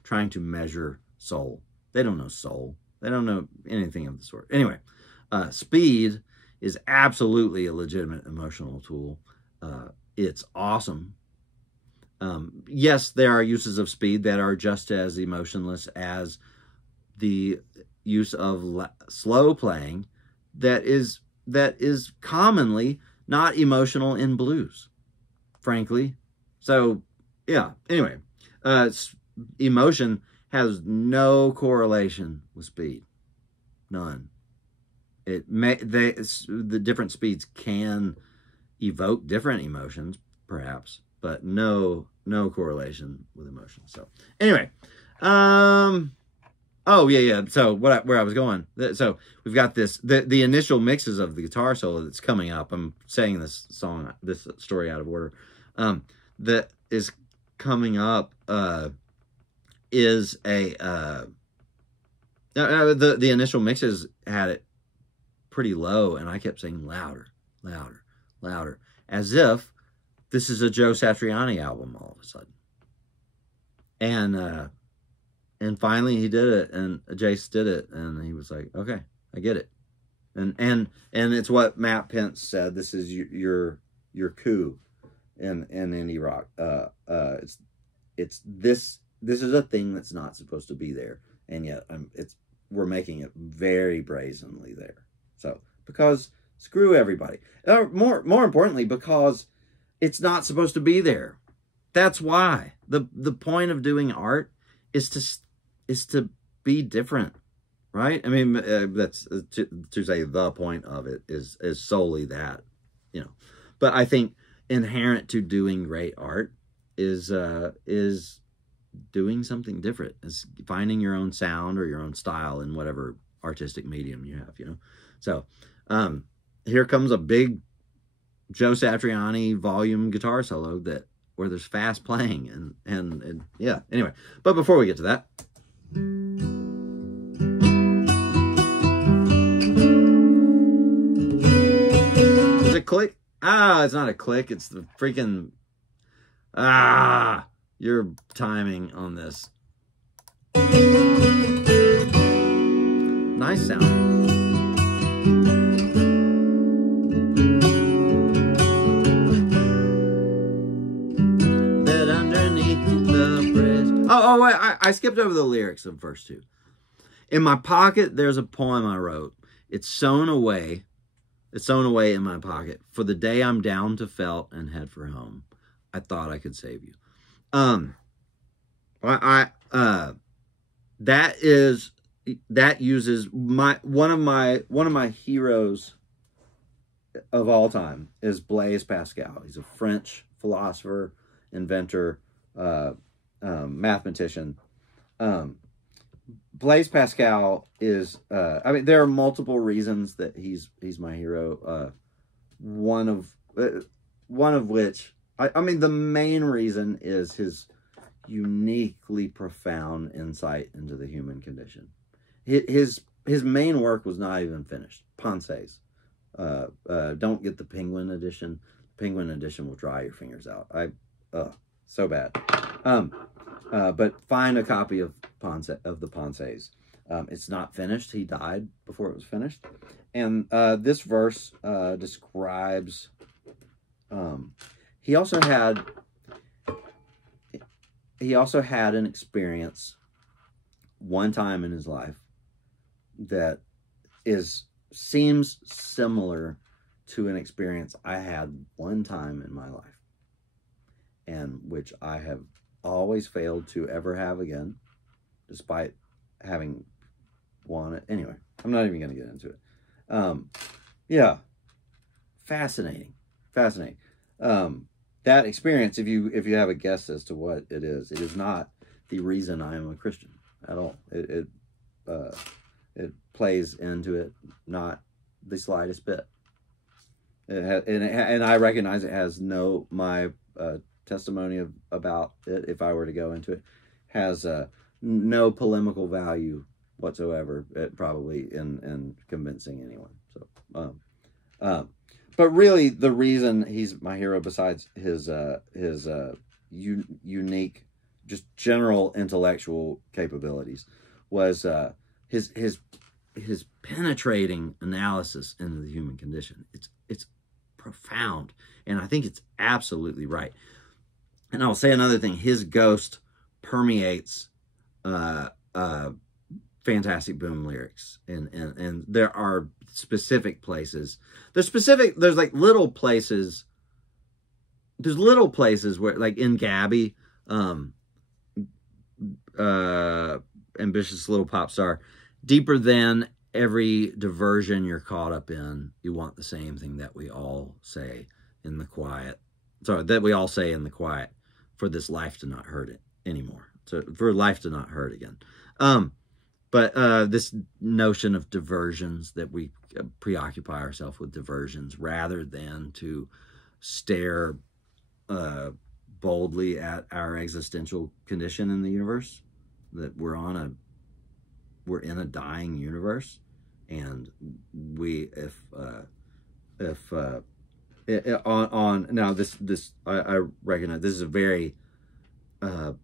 trying to measure soul. They don't know soul. They don't know anything of the sort. Anyway, speed is absolutely a legitimate emotional tool. It's awesome. Yes, there are uses of speed that are just as emotionless as the use of slow playing that is commonly not emotional in blues, frankly. So, yeah, anyway, emotion has no correlation with speed. None. The different speeds can evoke different emotions, perhaps, but no correlation with emotion. So anyway, oh yeah. So where I was going. So we've got the initial mixes of the guitar solo that's coming up. I'm saying this story out of order. That is coming up. Is the initial mixes had it pretty low, and I kept saying louder, louder, louder, as if this is a Joe Satriani album all of a sudden. And finally he did it, and Jace did it, and he was like, okay, I get it. And it's what Matt Pence said, this is your coup in indie rock. This is a thing that's not supposed to be there, and yet we're making it very brazenly there. So, because screw everybody. More importantly, because it's not supposed to be there. That's why the point of doing art is to be different, right? I mean, that's to say the point of it is solely that, you know. But I think inherent to doing great art is doing something different, is finding your own sound or your own style in whatever artistic medium you have, you know. So here comes a big Joe Satriani volume guitar solo where there's fast playing and yeah, anyway. But before we get to that, does it click? It's not a click, it's the freaking your timing on this. Nice sound. That underneath the bridge. Oh wait, I skipped over the lyrics of verse 2. In my pocket, there's a poem I wrote. It's sewn away in my pocket. For the day I'm down to felt and head for home. I thought I could save you. That uses one of my heroes of all time is Blaise Pascal. He's a French philosopher, inventor, mathematician. Blaise Pascal is, I mean, there are multiple reasons that he's my hero. One of which, I mean, the main reason is his uniquely profound insight into the human condition. His main work was not even finished. Pensées. Don't get the Penguin edition. Penguin edition will dry your fingers out. So bad. But find a copy of the Pensées. It's not finished. He died before it was finished. And this verse describes. He also had an experience one time in his life that seems similar to an experience I had one time in my life, and which I have always failed to ever have again, despite having wanted. Anyway, I'm not even going to get into it. Yeah, fascinating. That experience, if you have a guess as to what it is not the reason I am a Christian at all. It plays into it not the slightest bit. And I recognize it has my testimony about it, if I were to go into it, has no polemical value whatsoever. Probably in convincing anyone. So, but really, the reason he's my hero, besides his unique, just general intellectual capabilities, was his penetrating analysis into the human condition. It's profound, and I think it's absolutely right. And I'll say another thing: his ghost permeates Fantasticboom lyrics, and there are specific places. There's like little places. There's little places where, like in Gabby, ambitious little pop star, deeper than every diversion you're caught up in, you want the same thing that we all say in the quiet. Sorry, that we all say in the quiet, for this life to not hurt it anymore. So for life to not hurt again. But this notion of diversions, that we preoccupy ourselves with diversions rather than to stare boldly at our existential condition in the universe, that we're in a dying universe, and now this I recognize this is a very this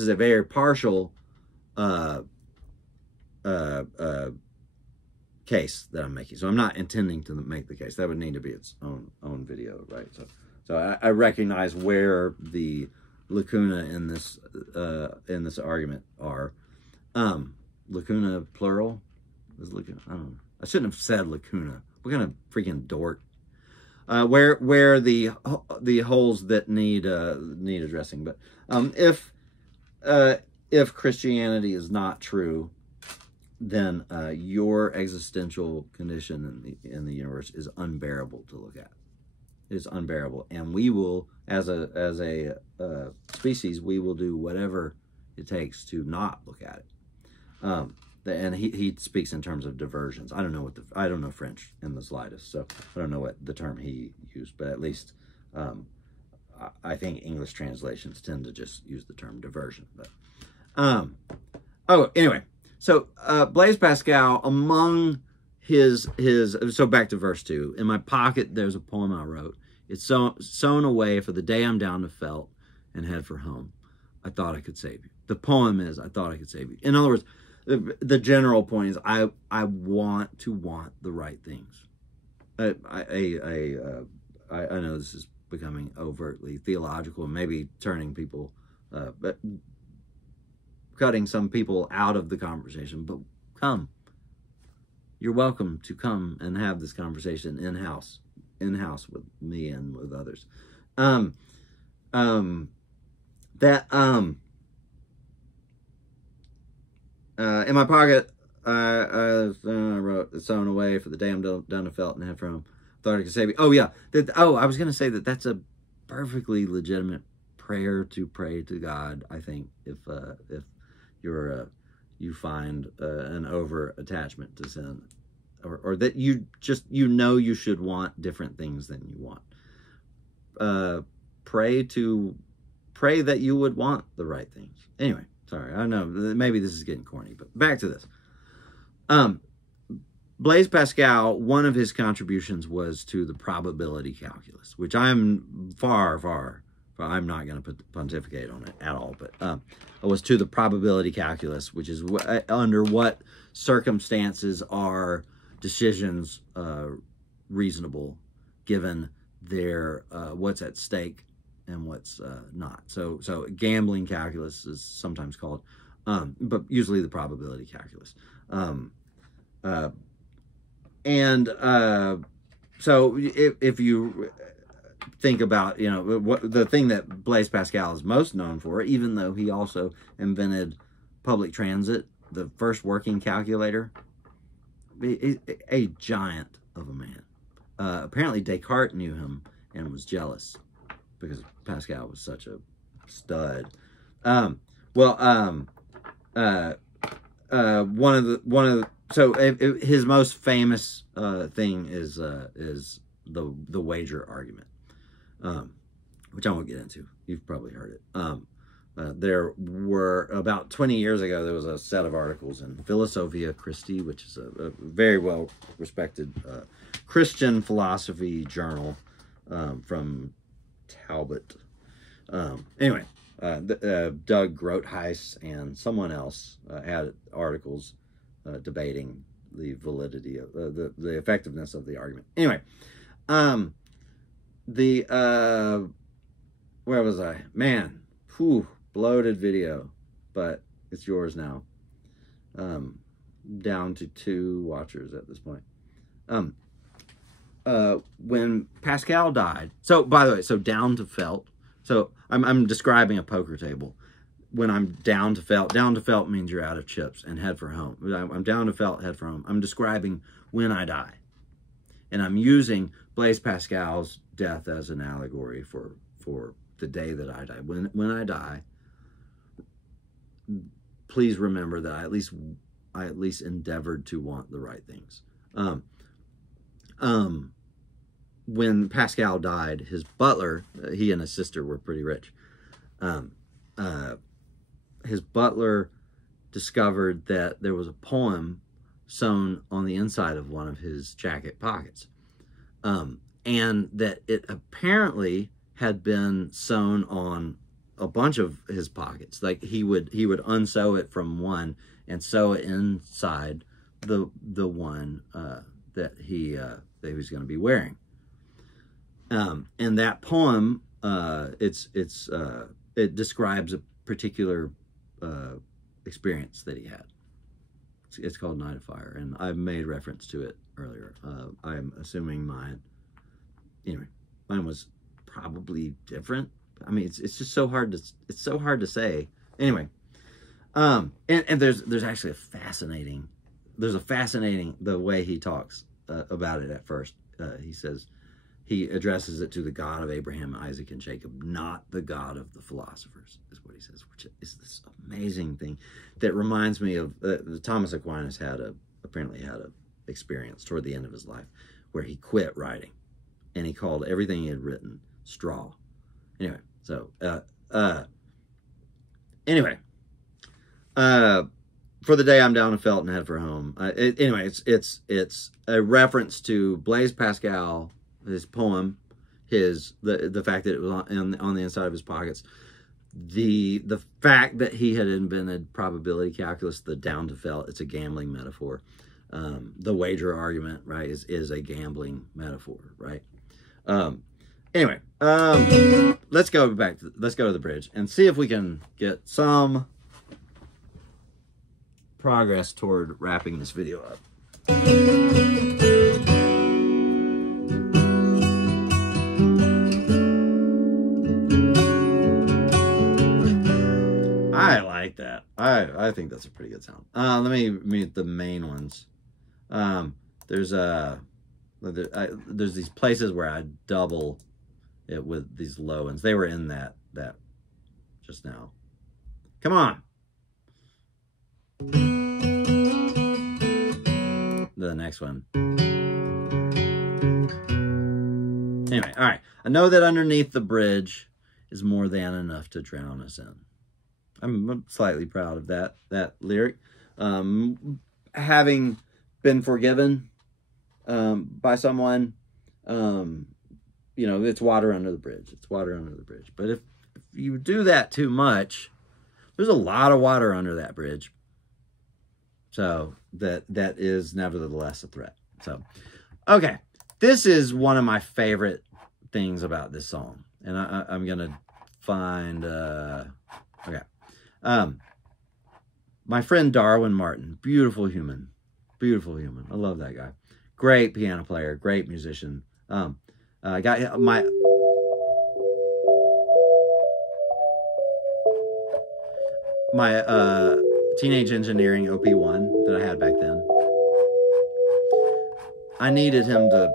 is a very partial case that I'm making. So I'm not intending to make the case. That would need to be its own video, right? So I recognize where the lacuna in this argument are. Lacuna plural is lacuna. I don't know. I shouldn't have said lacuna. What kind of freaking dork? Where the holes that need addressing. But if Christianity is not true, then your existential condition in the universe is unbearable to look at. It is unbearable, and we will, as a species, we will do whatever it takes to not look at it. And he speaks in terms of diversions. I don't know French in the slightest, so I don't know what the term he used, but at least I think English translations tend to just use the term diversion. But anyway, so Blaise Pascal, among his so back to verse 2. In my pocket there's a poem I wrote. It's sewn away for the day I'm down to felt and head for home. I thought I could save you. The poem is I thought I could save you. In other words, the general point is I want to want the right things. I know this is becoming overtly theological and maybe turning people, but cutting some people out of the conversation. But come, you're welcome to come and have this conversation in house with me and with others. In my pocket, I wrote, "It's sewn away for the day I'm done to felt and head from. Thought I could save you." Oh yeah. I was gonna say that's a perfectly legitimate prayer to pray to God. I think if you're you find an over attachment to sin, or that you just you should want different things than you want. Pray that you would want the right things. Anyway, sorry, I know maybe this is getting corny, but back to this. Blaise Pascal, one of his contributions was to the probability calculus, which I'm I'm not going to pontificate on it at all, but it was to the probability calculus, which is under what circumstances are decisions reasonable given their what's at stake and what's not. So gambling calculus is sometimes called, but usually the probability calculus. So if you think about, what the thing that Blaise Pascal is most known for, even though he also invented public transit, the first working calculator, a giant of a man. Apparently Descartes knew him and was jealous because Pascal was such a stud. His most famous thing is the wager argument, which I won't get into. You've probably heard it. There were, about 20 years ago, there was a set of articles in Philosophia Christi, which is a very well respected Christian philosophy journal from Talbot. Anyway, Doug Groothuis and someone else had articles debating the validity of the effectiveness of the argument. Anyway, where was I? Man, bloated video, but it's yours now. Down to 2 watchers at this point. When Pascal died, so by the way, so down to felt. So I'm describing a poker table. When I'm down to felt means you're out of chips and head for home. I'm down to felt, head for home. I'm describing when I die. And I'm using Blaise Pascal's death as an allegory for the day that I die. When I die, please remember that I at least endeavored to want the right things. When Pascal died, his butler, he and his sister were pretty rich. His butler discovered that there was a poem sewn on the inside of one of his jacket pockets. And that it apparently had been sewn on a bunch of his pockets. Like he would unsew it from one and sew it inside the one that he was going to be wearing. And that poem, it describes a particular experience that he had. It's called Night of Fire, and I made reference to it earlier. I'm assuming mine was probably different. I mean, it's just so hard to say. Anyway, and there's actually a fascinating the way he talks about it at first. He says he addresses it to the God of Abraham, Isaac, and Jacob, not the God of the philosophers, is what he says, which is this amazing thing that reminds me of Thomas Aquinas apparently had a experience toward the end of his life where he quit writing and he called everything he had written straw. Anyway, so for the day I'm down to felt and head for home. It's a reference to Blaise Pascal, his poem, the fact that it was on the inside of his pockets, the fact that he had invented probability calculus, the down to felt. It's a gambling metaphor. The wager argument, right, is a gambling metaphor, right? Anyway, let's go to the bridge and see if we can get some progress toward wrapping this video up. I think that's a pretty good sound. Let me mute the main ones. There's these places where I double it with these low ones. They were in that just now. Come on. The next one. Anyway, all right. I know that underneath the bridge is more than enough to drown us in. I'm slightly proud of that lyric. Having been forgiven by someone, you know, it's water under the bridge. It's water under the bridge. But if you do that too much, there's a lot of water under that bridge. So that is nevertheless a threat. So, okay. This is one of my favorite things about this song. And I'm going to find... okay. My friend Darwin Martin. Beautiful human. Beautiful human. I love that guy. Great piano player. Great musician. Got my... Teenage Engineering OP1 that I had back then. I needed him to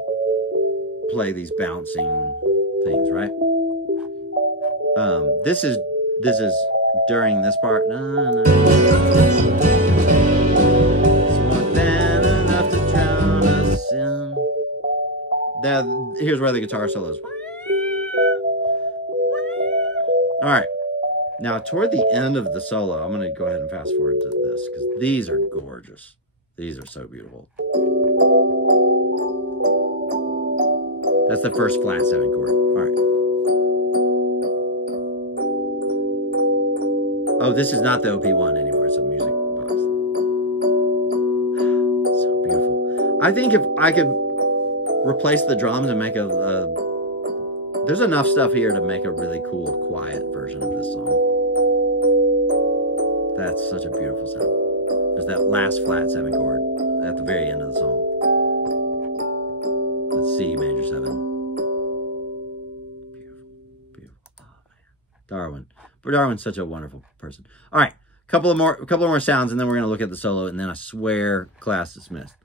play these bouncing things, right? This is during this part. It's more than enough to drown us in. Here's where the guitar solo is. All right. Now, toward the end of the solo, I'm going to go ahead and fast forward to this because these are gorgeous. These are so beautiful. That's the first flat 7 chord. All right. Oh, this is not the OP1 anymore. It's a music box. So beautiful. I think if I could replace the drums and make there's enough stuff here to make a really cool, quiet version of this song. That's such a beautiful sound. There's that last flat 7 chord at the very end of the song. That's C major 7. Beautiful, beautiful. Oh man, Darwin. But Darwin's such a wonderful person. All right, a couple more sounds, and then we're gonna look at the solo, and then I swear, class dismissed.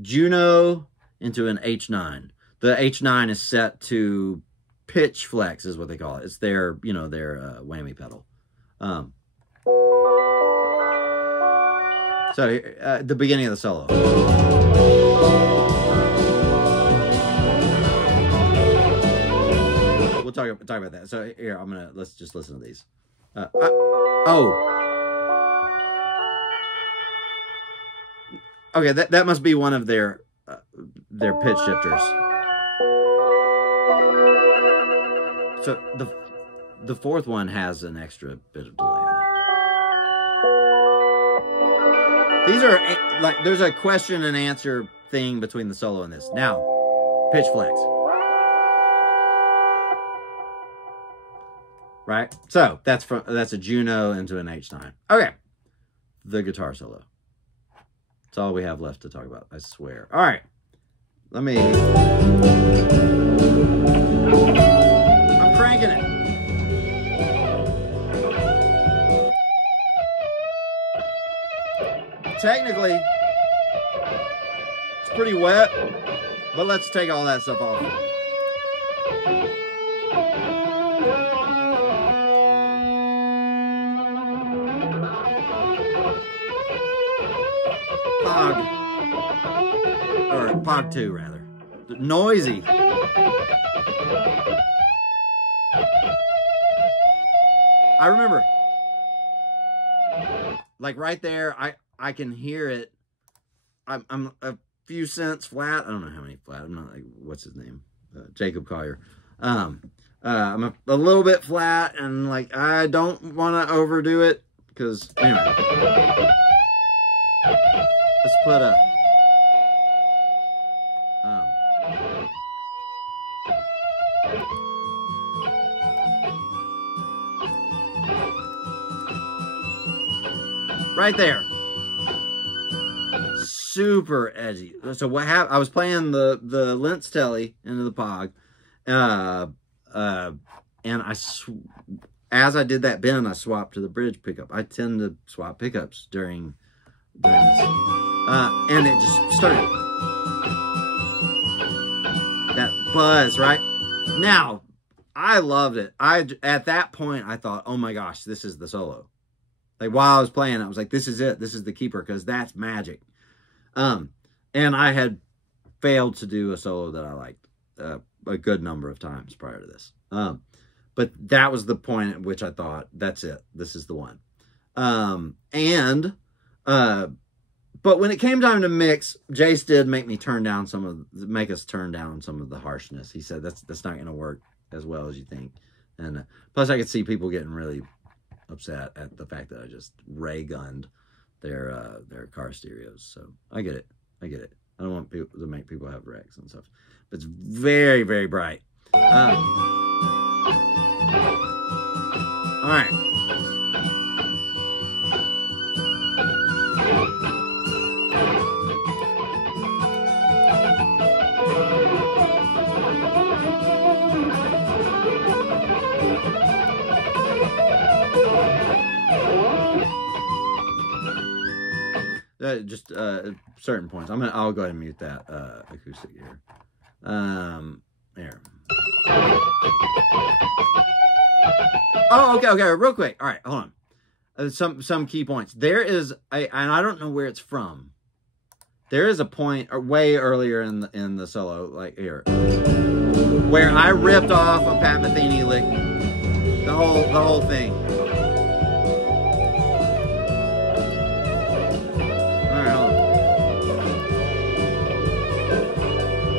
Juno into an H9. The H9 is set to pitch flex, is what they call it. It's their, you know, their whammy pedal. So the beginning of the solo. We'll talk about that. So here, let's just listen to these. Okay, that must be one of their pitch shifters. So the fourth one has an extra bit of delay on it. These are like, there's a question and answer thing between the solo and this. Now, pitch flex. Right? So that's a Juno into an H9. Okay. The guitar solo. That's all we have left to talk about, I swear. All right. I'm cranking it. Technically, it's pretty wet, but let's take all that stuff off. Pog 2 rather. Noisy. I remember, like right there, I can hear it. I'm a few cents flat. I don't know how many flat. I'm not like, what's his name? Jacob Collier. I'm a little bit flat, and like I don't want to overdo it because anyway. Let's put a right there. Super edgy. So what happened? I was playing the Lentz Telly into the Pog, and as I did that bend, I swapped to the bridge pickup. I tend to swap pickups during this. And it just started. That buzz, right? Now, I loved it. At that point, I thought, oh my gosh, this is the solo. Like, while I was playing, I was like, this is it. This is the keeper, because that's magic. And I had failed to do a solo that I liked a good number of times prior to this. But that was the point at which I thought, that's it. This is the one. But when it came time to mix, Jace did make us turn down some of the harshness. He said that's not going to work as well as you think. And plus, I could see people getting really upset at the fact that I just ray gunned their car stereos. So I get it. I don't want people to make people have wrecks and stuff. But it's very, very bright. All right. Just certain points. I'll go ahead and mute that acoustic here. There. Oh, okay, real quick. All right, hold on. Some key points. There is and I don't know where it's from. There is a point way earlier in the solo, like here, where I ripped off a Pat Metheny lick. The whole thing.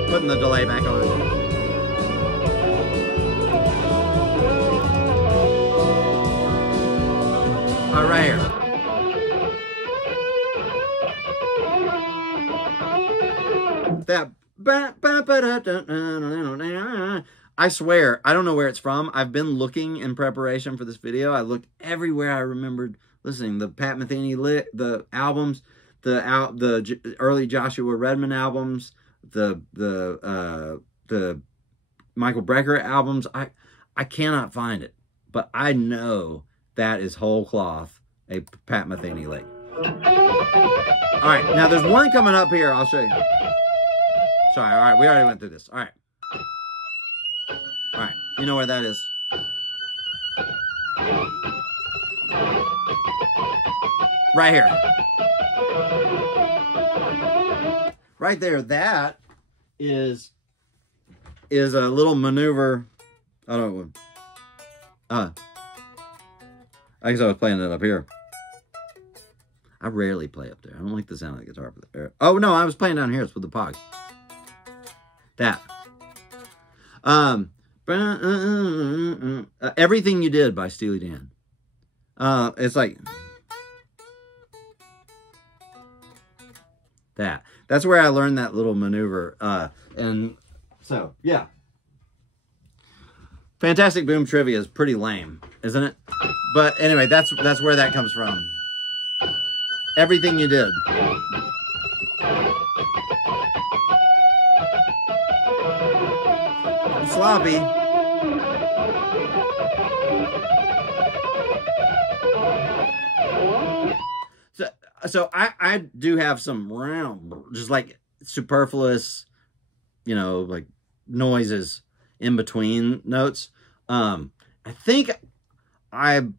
Putting the delay back on. All right, here. That. I swear, I don't know where it's from. I've been looking in preparation for this video. I looked everywhere I remembered listening. The Pat Metheny the albums, the early Joshua Redman albums, the Michael Brecker albums. I cannot find it, but I know that is whole cloth a Pat Metheny lick. All right, now there's one coming up here. I'll show you. Sorry, all right, we already went through this. All right, you know where that is. Right here. Right there, that is a little maneuver. I don't know. I guess I was playing it up here. I rarely play up there. I don't like the sound of the guitar up there. Oh no, I was playing down here. It's with the Pog. That. Everything You Did by Steely Dan. It's like that. That's where I learned that little maneuver. And so, yeah. Fantasticboom trivia is pretty lame, isn't it? But anyway, that's where that comes from. Everything You Did. Sloppy. So I do have some just like superfluous, you know, like noises in between notes. I think I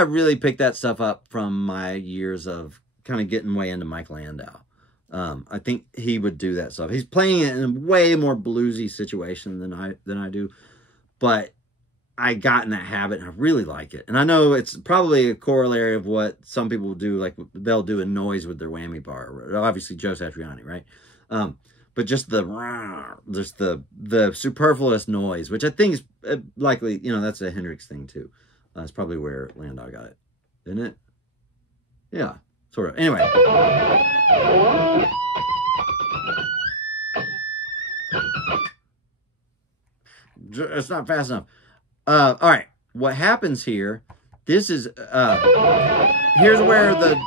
really picked that stuff up from my years of kind of getting way into Mike Landau. I think he would do that stuff. He's playing it in a way more bluesy situation than I do, but I got in that habit and I really like it. And I know it's probably a corollary of what some people do, like they'll do a noise with their whammy bar. Obviously Joe Satriani, right? But just the superfluous noise, which I think is likely, you know, that's a Hendrix thing too. That's probably where Landau got it, isn't it? Yeah, sort of. Anyway. It's not fast enough. All right, what happens here, this is, here's where the,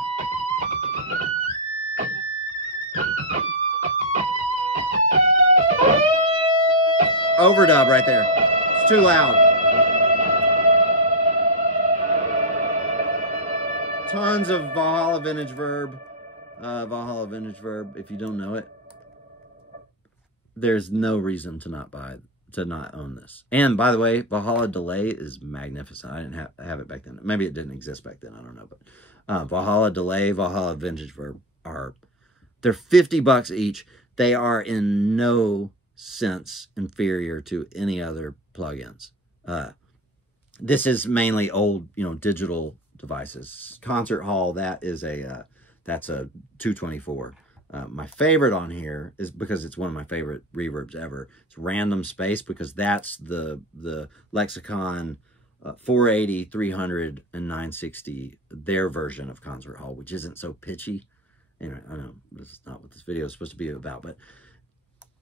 overdub right there. It's too loud. tons of Valhalla Vintage Verb. Valhalla Vintage Verb. If you don't know it, there's no reason to not own this. And by the way, Valhalla Delay is magnificent. I didn't have it back then. Maybe it didn't exist back then. I don't know. But Valhalla Delay, Valhalla Vintage Verb they're $50 each. They are in no sense inferior to any other plugins. This is mainly old, digital devices. Concert Hall, that's a 224. My favorite on here is because it's one of my favorite reverbs ever. It's Random Space, because that's the Lexicon 480, 300, and 960, their version of Concert Hall, which isn't so pitchy. Anyway, I know this is not what this video is supposed to be about, but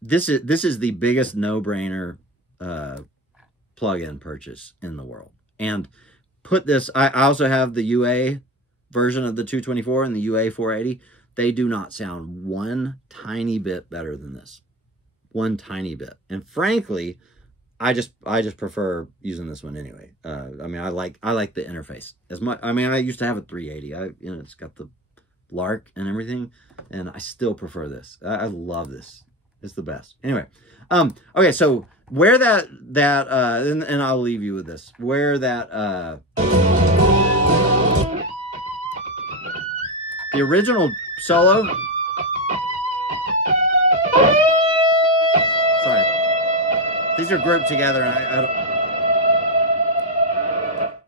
this is the biggest no-brainer plug-in purchase in the world. And put this, I also have the UA version of the 224 and the UA 480. They do not sound one tiny bit better than this. One tiny bit. And frankly, I just prefer using this one anyway. I mean, I like the interface as much. I mean, I used to have a 380. It's got the Lark and everything, and I still prefer this. I love this. It's the best. Anyway, okay, so where that and I'll leave you with this. Where that the original solo. Sorry, these are grouped together, and I don't,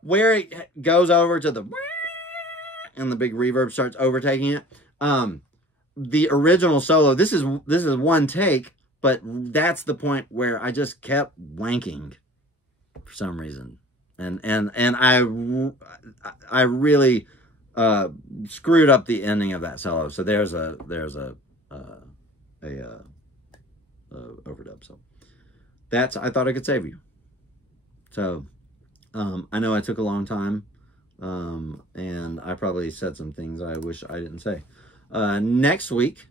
where it goes over to the and the big reverb starts overtaking it. The original solo, this is one take, but that's the point where I just kept wanking for some reason, and I really screwed up the ending of that solo. So there's a overdub. So that's, I thought I could save you. So I know I took a long time. And I probably said some things I wish I didn't say. Next week,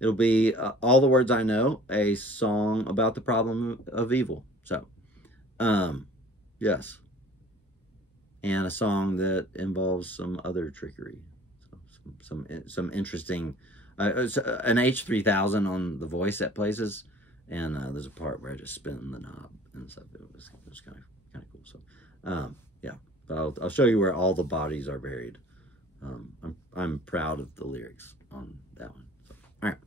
it'll be All the Words I Know, a song about the problem of evil. So, yes. And a song that involves some other trickery. So some interesting, an H3000 on the voice at places. And there's a part where I just spin the knob and stuff. It was kind of cool. So, yeah. But I'll show you where all the bodies are buried. I'm proud of the lyrics on that one. So, all right.